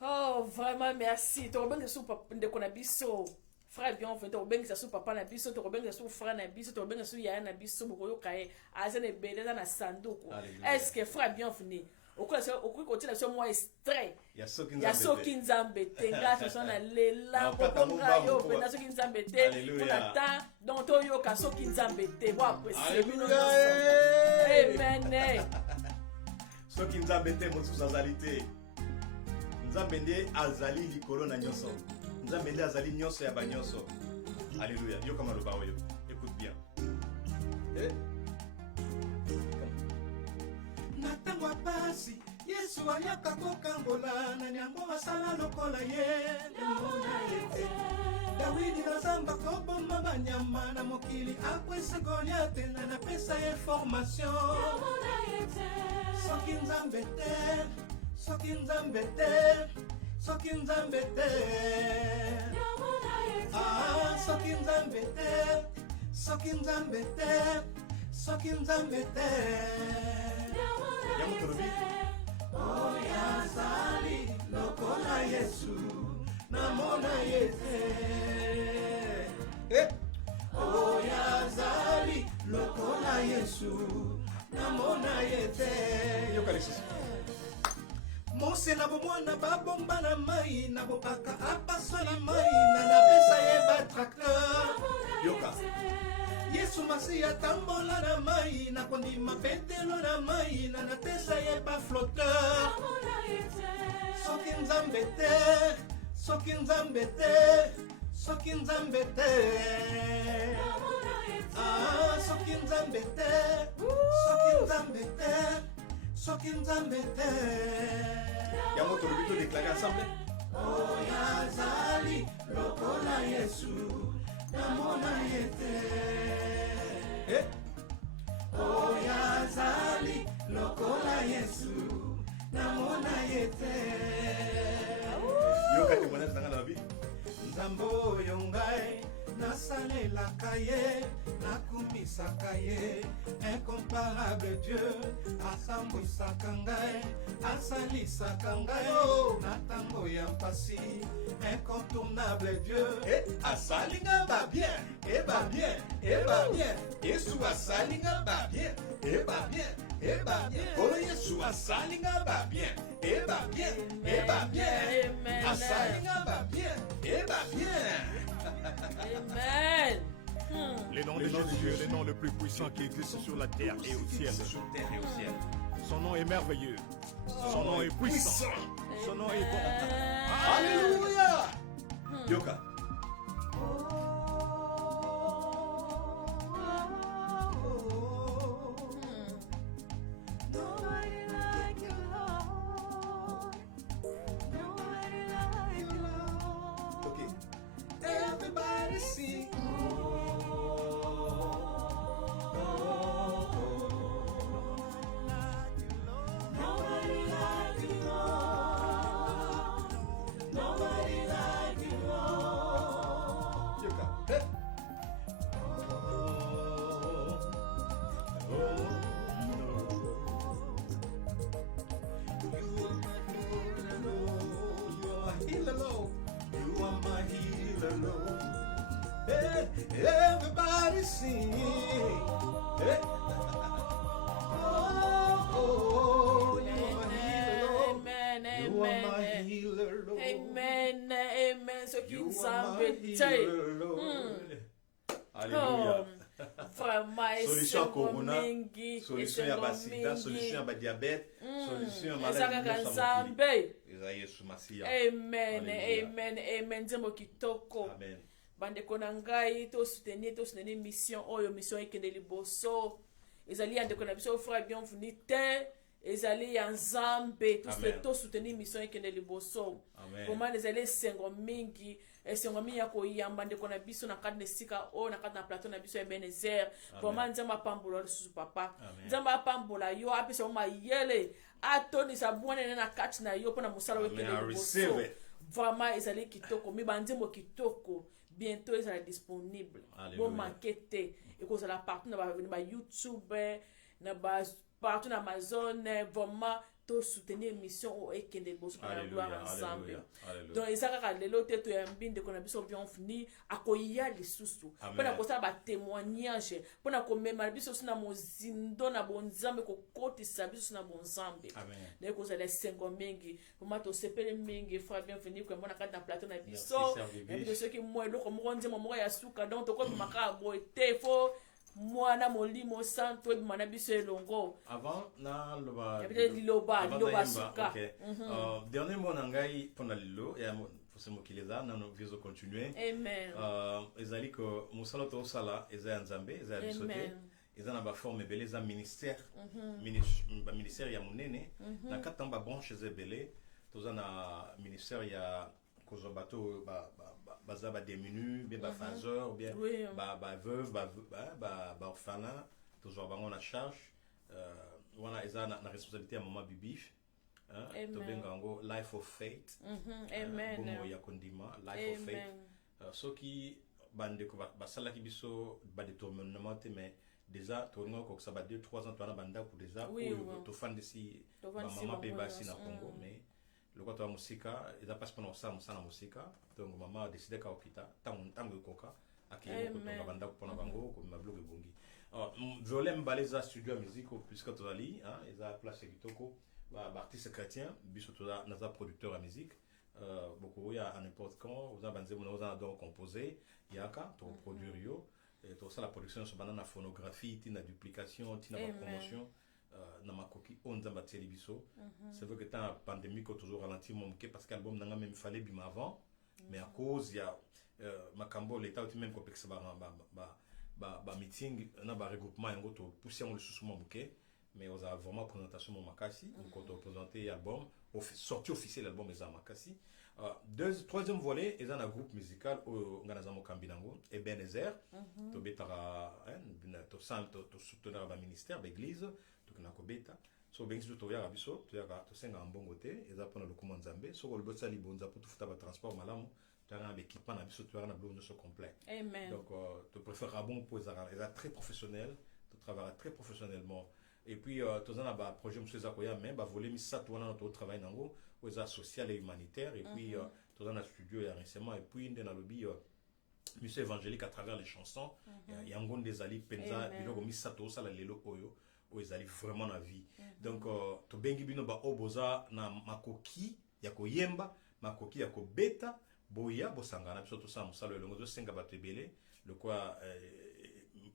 Oh, vraiment merci. Tu rebenga sous papa de konabiso. Frère bien fait, tu rebenga sous papa na biso, tu rebenga sous frère na biso, tu rebenga sous yaya na biso, bokoyo kae, azane bele na sanduku. Est-ce que frère bien fini? Okoti na so moi extrait. Ya soki nzambete, grâce son na lela, bokonga yo pena soki nzambete. Ponata, donc to yo ka soki nzambete. Wa pesi bino. Amen. Soki nzambete mo suzazalité. Nzambende azali likolo na nyonso. Nzambende azali nyonso ya banyonso. Alléluia. Yo kama loba oyo. Écoute bien. Natango pasi Yesu ayaka kokambola na nyango asala lokola ye. Dawidi nazamba kobomba banyama na mokili akwese Goliath na napesa ye formation. Soki nzambete Soki nzambete, soki nzambete, soki nzambete, soki nzambete, soki nzambete. Oya zali lokola Yesu, namona yete. Oya zali lokola Yesu, namona yete. Yokalexis. Mose na bomwana babomba na mai na bopaka apasoli mai na napesa ye ba tracteur. Yoka. Yesu Masiya tambola na mai na kondima petelo na mai na napesa ye ba flotteur. nzambe te soki nzambe te soki nzambe te soki nzambe te soki nzambe te soki nzambe te yango tolobi todéclare ensemble oyo azali lokola Yesu namona ye te oyo azali lokola Yesu namona ye te yoka témoignage nanga na babi nzambe oyo ngai nasalelaka ye nakumisaka ye incomparable Dieu asambwisaka ngai asalisaka ngai na ntango ya mpasi incontournable Dieu asalinga ba bien eba bien eba bien Yesu asalinga ba bien eba bien eba bien oh Yesu asalinga ba bien eba bien asalinga ba bien eba bien. Amen. Les noms de Jésus est le nom le plus puissant qui existe sur la terre et au ciel. Son nom est merveilleux. Son nom est puissant. Son nom est bon. Alléluia. Yoka. Everybody sing. Nobody like you, Lord. Nobody like you, Lord. Hey. Hey, everybody sing. Hey. Oh, you are my healer, Lord. Amen, You are my amen. healer, Lord. Amen, amen. Ce qui You nous are my embête. healer, Lord. Alléluia. Vraiment, Solution à corona, mingi, solution à basida, solution à diabète, solution à ezaka maladie. nzambe. Yesu Masiya. Amen, Alléluia. amen, amen. Nzembo kitoko. Amen. Bandeko na ngai tosoutenir mission oyo mission ekende liboso ezali ya ndeko na biso frère bienvenu te ezali ya nzambe tosoutenir mission ekende liboso vraiment ezali esengo mingi ya koyamba ndeko na biso na kati na esika oyo na kati na plateau na biso ya Ebenezer vraiment nzambe apambola lisusu papa nzambe apambola yo apesa mayele atonisa bwanene na kati na yo mpona mosala oyo ekende liboso vraiment ezali kitoko mibanzembo kitoko bientôt sera disponible. Bon maquette et qu'on la partout na YouTube na partout na Amazon vraiment to soutenir mission au ekende bosso pour la gloire ensemble. Donc ezaka ka lelo te to yambinde kona biso bien fini akoya lisusu. Pona ko sa ba témoignage pona ko mema biso na mozindo na bonzambe ko kotisa biso na bonzambe. Na ko za les 5 mingi pour to sepele mingi frère bienvenue ko mona kata na plateau na biso. Et puis ceux qui moi eloko mo nzema mo ya suka donc to ko maka boite fo mwana molimo santo mana biso elongo avant na liloba suka dernier mot na ngai mpona lilo ya fose mokili eza nano vizo continue amen ezali ko mosala tosala eza ya nzambe eza ya biso te eza na baforme ebele eza ministère baministère ya monene na kati na babranche eza ebele toza na ministère ya kozwa bato baza badéminu bien bafazeur bien baveuve baorphanat tozwa bango na charge wana eza na responsabilité ya mama bibif tobenga yango life of faith bomo ya kondima life of faith soki bandeko basalaki biso badétournement te mais déjà tolinga kokisa ba 2-3 ans toana bandako déjà oyo tofandisi bamama mpe basi na Congo mais lokwa toya mosika eza mpasi mpona kosala mosala na mosika donc mama adeside kaka kokita ntango ekoka akei kotonga bandako mpona bango komema biloko ebongi volet mibale eza studio ya musique puisque tozali eza place ya kitoko baartiste chrétien biso naza producteur ya musique bokoya à n'importe quand oza banzembo na oza na don composé yaka toproduire yo tosala production nyonso banda na phonographie tina duplication tina bapromotion na makoki onzamba télébiso. C'est vrai que dans la pandémie que toujours ralenti mon parce que l'album n'a même fallait bim avant, mais à cause il y a makambo l'état aussi même complexe ba meeting na ba regroupement yango to pousser on le sous mon mais on a vraiment présentation mon makasi quand on présenter l'album sortie officielle l'album est à makasi. Troisième volet est dans un groupe musical au Ganazamo Kambinango et Benezer to betara to santo to soutenir ba ministère l'église to na ko beta so bengi to ya biso to ya to senga mbongo te eza pona le comment nzambe so ko lebotsa libonza pour tout futa ba transport malamu tu as l'équipement na biso tu as na blonde so complet. Amen. Donc tu préfères bon pour eza très professionnel, tu travailles très professionnellement. Et puis tu as un projet monsieur Zakoya mais ba voler misa tu na to travail nango aux social et humanitaire et puis tu as un studio et récemment et puis dans le lobby monsieur évangélique à travers les chansons il y a un des ali penza biloko misa to sala lelo oyo aux ali vraiment na vie. Donc to bengi bino ba oboza na makoki ya koyemba makoki ya kobeta boya bosangana biso to sa musalo elongo to senga batebele le quoi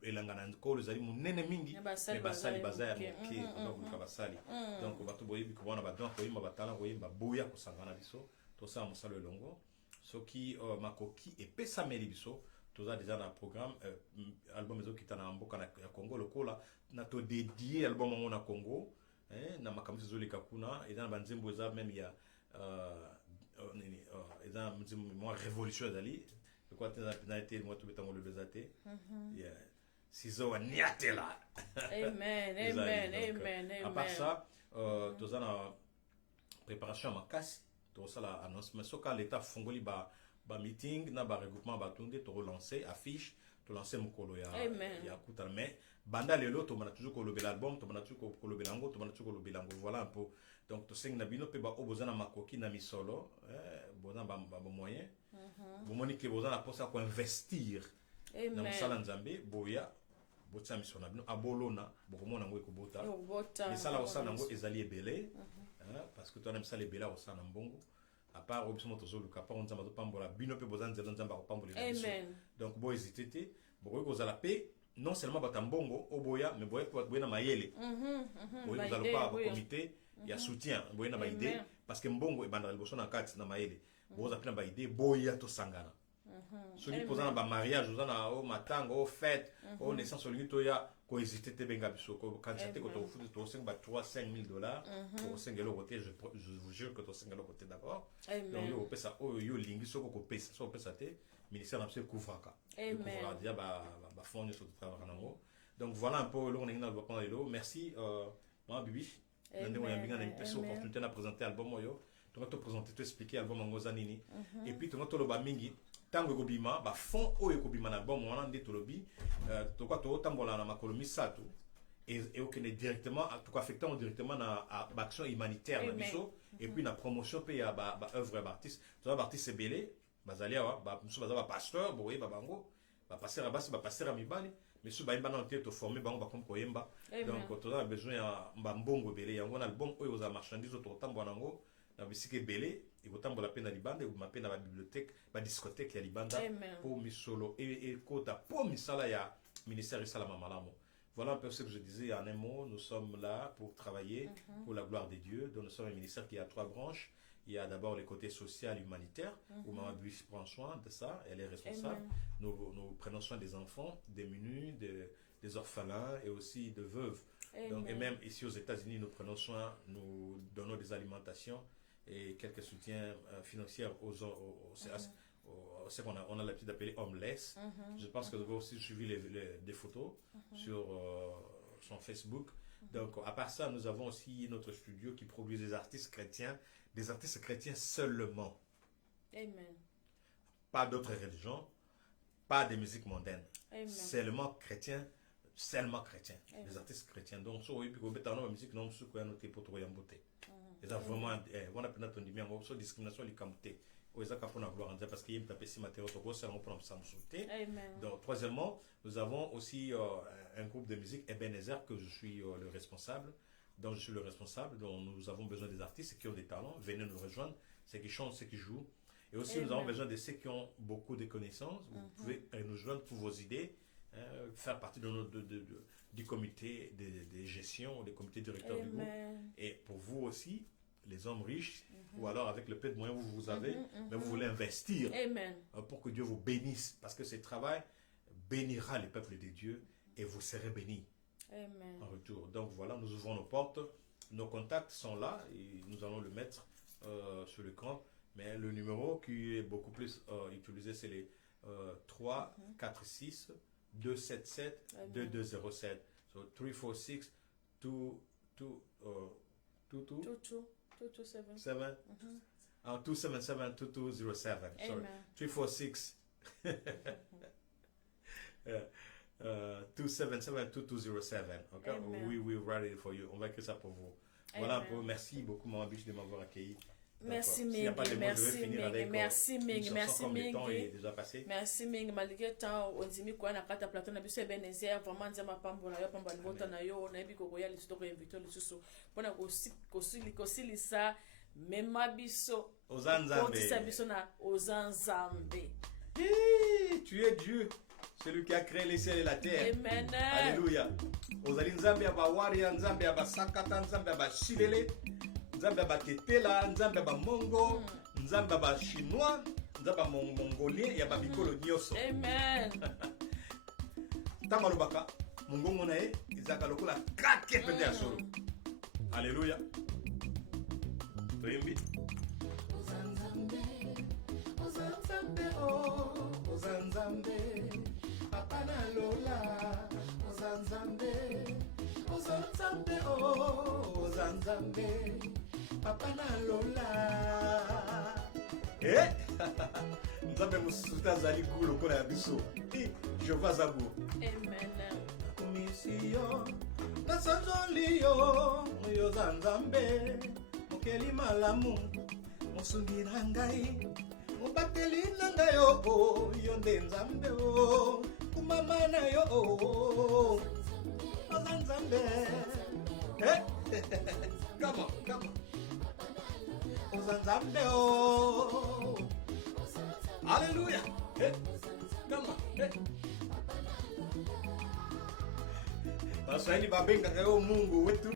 elangana nkolo zali munene mingi mais basali bazaya moke donc basali donc bato boyebi ko bona badon ko yimba batala ko yimba boya ko sangana biso to sa musalo elongo soki makoki epesa meli biso toza déjà na programme album ezo kita na mboka ya Congo lokola na to dédié album ngo na Congo na makambo zo leka kuna eza na banzembo eza même ya nini eza mo révolution dali quoi na été moi tout betango le bezate yeah sizo niatela. Amen, amen, amen, amen. À part ça, tu as la préparation à makasi, tu as la annoncement. So quand l'état fongoli ba meeting, na ba regroupement ba tunde, tu relancer affiche, tu lancer mukolo ya kuta mais banda lelo tu mana toujours kolobe l'album, tu mana toujours kolobe lango, tu mana toujours kolobe lango. Voilà un peu. Donc tu sais na bino pe ba obozana makoki na misolo, bozana ba moyen. Bo monique bozana posa ko investir. Na musala nzambe boya botsa misona bino abolona bokomona ngo ekobota misala osana ngo ezali ebele parce que toi na misala ebele osana mbongo à part obismo tozoluka pa nzamba to pambola bino pe bozana nzela nzamba ko pambola donc bo hésiter bo ko zala pe non seulement batambongo oboya mais boya na mayele boya kozala pa comité ya soutien boya na ba idée parce que mbongo ebanda liboso na kati na mayele boza pina ba idée boya to sangana. Celui qui a un mariage, vous en au matanga, au fête, au naissance, celui qui a cohésité, te benga biso, quand c'était que tu fous, tu as 3-5 000 $, pour 5 € côté, je vous jure que tu as 5 € côté d'accord. Donc, vous payez ça, yo lingi, so ko payez ça, so payez ça, ministère n'a couvre ka. Couvre dia ba fond sur le travail nango. Donc voilà un peu l'on est dans le plan de l'eau. Merci moi Bibi. Nande mo yambinga na une opportunité na présenter album yo. Tu vas te présenter, te expliquer album ngoza nini. Et puis tu vas te lo ba mingi. Tango ekobima ba fond oyo ekobima na album wana nde tolobi to kwa to tambola na makolo misato et okende directement to affectant directement na ba action humanitaire na biso et puis na promotion pe ya ba œuvre d'artiste to ba artiste belé bazali awa ba muso bazaba pasteur boye ba bango ba passer abasi ba passer amibali mais so ba imba na te to former bango ba comme koyemba donc to a besoin ya mbongo belé yango na album oyo za marchandise to tambola nango na bisike belé et autant pour la peine à Libanda ou ma peine à la bibliothèque, la discothèque à Libanda pour Misolo et Kota pour Misala ya ministère Salama Malamo. Voilà un peu ce que je disais en un mot. Nous sommes là pour travailler pour la gloire de Dieu. Donc nous sommes un ministère qui a 3 branches. Il y a d'abord le côté social et humanitaire où Maman Buis prend soin de ça. Elle est responsable. Nous prenons soin des enfants démunis, des orphelins et aussi de veuves. Donc, et même ici aux États-Unis, nous prenons soin, nous donnons des alimentations et quelques soutiens financiers aux ce qu'on a l'habitude d'appeler homeless. Je pense que vous avez aussi suivi des photos sur son Facebook. Donc, à part ça, nous avons aussi notre studio qui produit des artistes chrétiens seulement. Amen. Pas d'autres religions, pas de musique mondaine. Seulement chrétiens. Les artistes chrétiens. Donc, so oui, puis la musique non sous quoi noter pour trouver un beauté. Et ça vraiment, on a peut-être dit bien, on discrimination les camotés. On a pour la gloire parce qu'il y a une tapétie matérielle au c'est pour nous sauter. Donc, troisièmement, nous avons aussi un groupe de musique Ebenezer que je suis le responsable. Donc, je suis le responsable. Donc, nous avons besoin des artistes qui ont des talents. Venez nous rejoindre, ceux qui chantent, ceux qui jouent. Et aussi, nous avons besoin de ceux qui ont beaucoup de connaissances. Vous pouvez nous joindre pour vos idées. faire partie du comité de gestion, des comités directeurs du groupe. Et pour vous aussi, les hommes riches, ou alors avec le peu de moyens que vous avez, mais vous voulez investir pour que Dieu vous bénisse, parce que ce travail bénira les peuples de Dieu et vous serez bénis en retour. Donc voilà, nous ouvrons nos portes, nos contacts sont là et nous allons le mettre sur l'écran, mais le numéro qui est beaucoup plus utilisé, c'est les 346 277 2207. So 346 277 2207. Sorry, 346 277-2207. Okay? We will write it for you. On va écrire ça pour vous. Voilà un peu. Merci beaucoup, Maman Biche, de m'avoir accueilli. Merci Ming, merci Ming, merci Ming, merci Ming. Merci Ming, malgré temps on dit quoi na kata plateau na biso Ebenezer vraiment nzama pambola yo pamba libota na yo na biko ko ya lisito ko inviter lisusu pona kosilisa mema biso ozanzambe biso na ozanzambe. Tu es Dieu, celui qui a créé les cieux et la terre. Amen. Alléluia. Ozali nzambe ya bawari, nzambe ya basakata, nzambe ya bashilele, nzambe ya baketela, nzambe ya bamongo, nzambe ya bachinois, nzambe ya mongolien, ya babikolo nyonso. Amen. Tama lobaka mongongo na ye ezaka lokola krake pende ya solo. Alléluia. Toyembi. Ozanzambe, papa na lola, Ozanzambe, Ozanzambe, Ozanzambe, papa na lola. Eh, nzambe musuta zali kulo kola ya biso. Je vois Zabou. Amen. Komisio, nasanzoli yo, Ozanzambe, mokeli malamu, mosungira ngai. Mubateli nanga yo yonde nzambe o kumama na yo Ozanzambe. Come on Ozanzambe o. Hallelujah. Come on. Baswahili babenga kayo Mungu wetu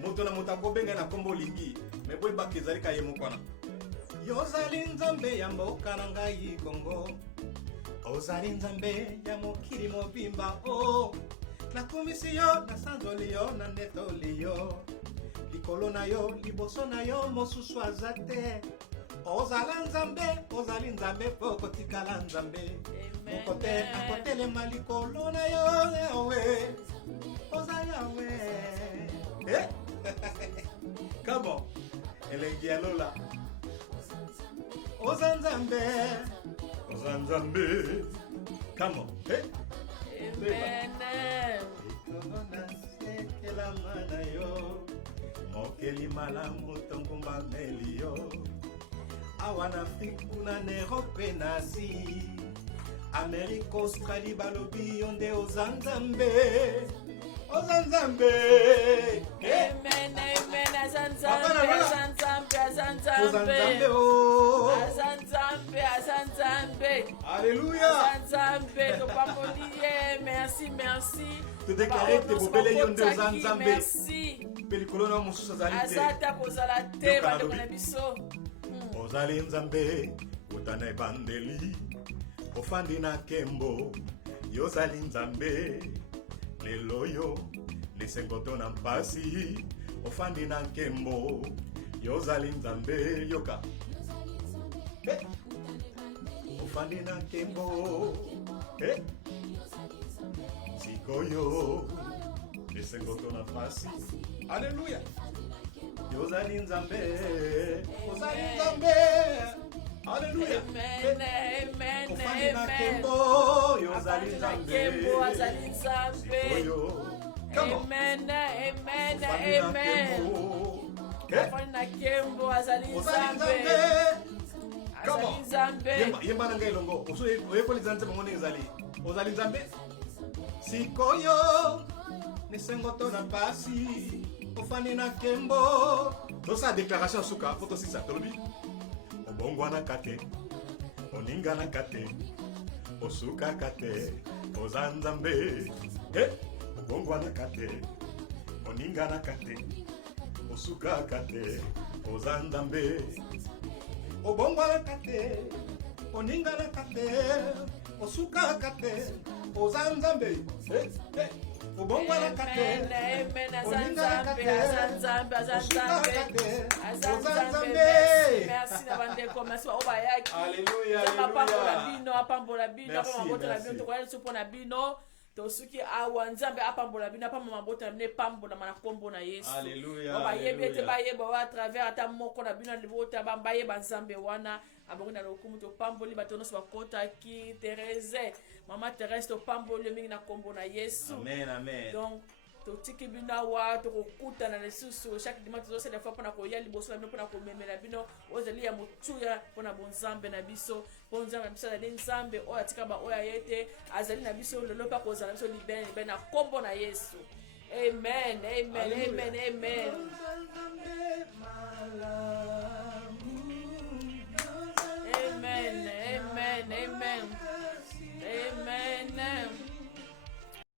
moto na mutako benga na kombo lingi meboy bakezali kaye mukwana. Yozali nzambe ya mboka na ngai Kongo, ozali nzambe ya mokili mobimba o. Nakumisi yo, nasanzoli yo, na ndetoli yo, likolo na yo, liboso na yo, mosusu aza te. Ozali nzambe po kotikala nzambe, mokote akotelema likolo na yo, yawe, ozali yawe. Come on, elengi ya lola. Ozanzambe, come on, Amen. Sekela mana yo, mokeli malamu tongumba meli yo. Awana Afrique na Europe na Asie, Amerique, Australie, balobi yonde Ozanzambe. Ozanzambe. Amen. Azanzambe. Alléluia. Azanzambe. Merci. Te déclarer te bobele yonde Ozanzambe. Merci. Pelikolona mususu azali te. Azata kozala te bando na biso. Ozali nzambe utana ebandeli. Ofandi na kembo. Yozali nzambe. Leloyo nesengoto na mpasi ofandi na nkembo yozali nzambe yoka ofandi na nkembo sikoyo nesengoto na mpasi. Alléluia. Yozali nzambe, ozali nzambe. Alléluia. Amen. Ofandi na kembo yozali nzambe. Amen. Ofandi na kembo azali nzambe. Azali nzambe. Yemba na ngai longo. Oyekoli nzambe mongone ezali. Ozali nzambe. Sikoyo nesengoto na pasi ofandi na kembo. Dosa déclaration suka photo sisa tolobi. Obongwana kate. Oninga na kate. Osuka kate. Ozanzambe, eh, Bongwana kate, Oningana kate, Osuka kate, Ozanzambe, Obongwana kate, Oningana kate, Osuka kate, Ozanzambe, eh, eh. Amen, amen, Azanzambe, Azanzambe, Azanzambe, Azanzambe, merci Nabandeko, merci Obayaki. Alléluia, apambola bino, apambola bino, tokoya supo na bino, tosuki awa Nzambe apambola bino, apambola mabota mne pambola mana kombo na Yesu. Alléluia. Obayebe ete bayeba wa à travers ata moko na bino libota bambayeba Nzambe wana, abongi na lokumu to pamboli batono so bakota ki Thérèse. Maman Thérèse to pamboli mingi na kombo na Yesu. Amen, amen. Donc totiki bina wa to kokuta na lesusu chaque dimanche to se des fois pona ko ya liboso na bino pona ko memela bino ozali ya mutuya pona bonzambe na biso bonzambe na biso na nzambe o atika ba o ya yete azali na biso lelo pa ko zala biso libene na kombo na Yesu. Amen, amen, amen, amen.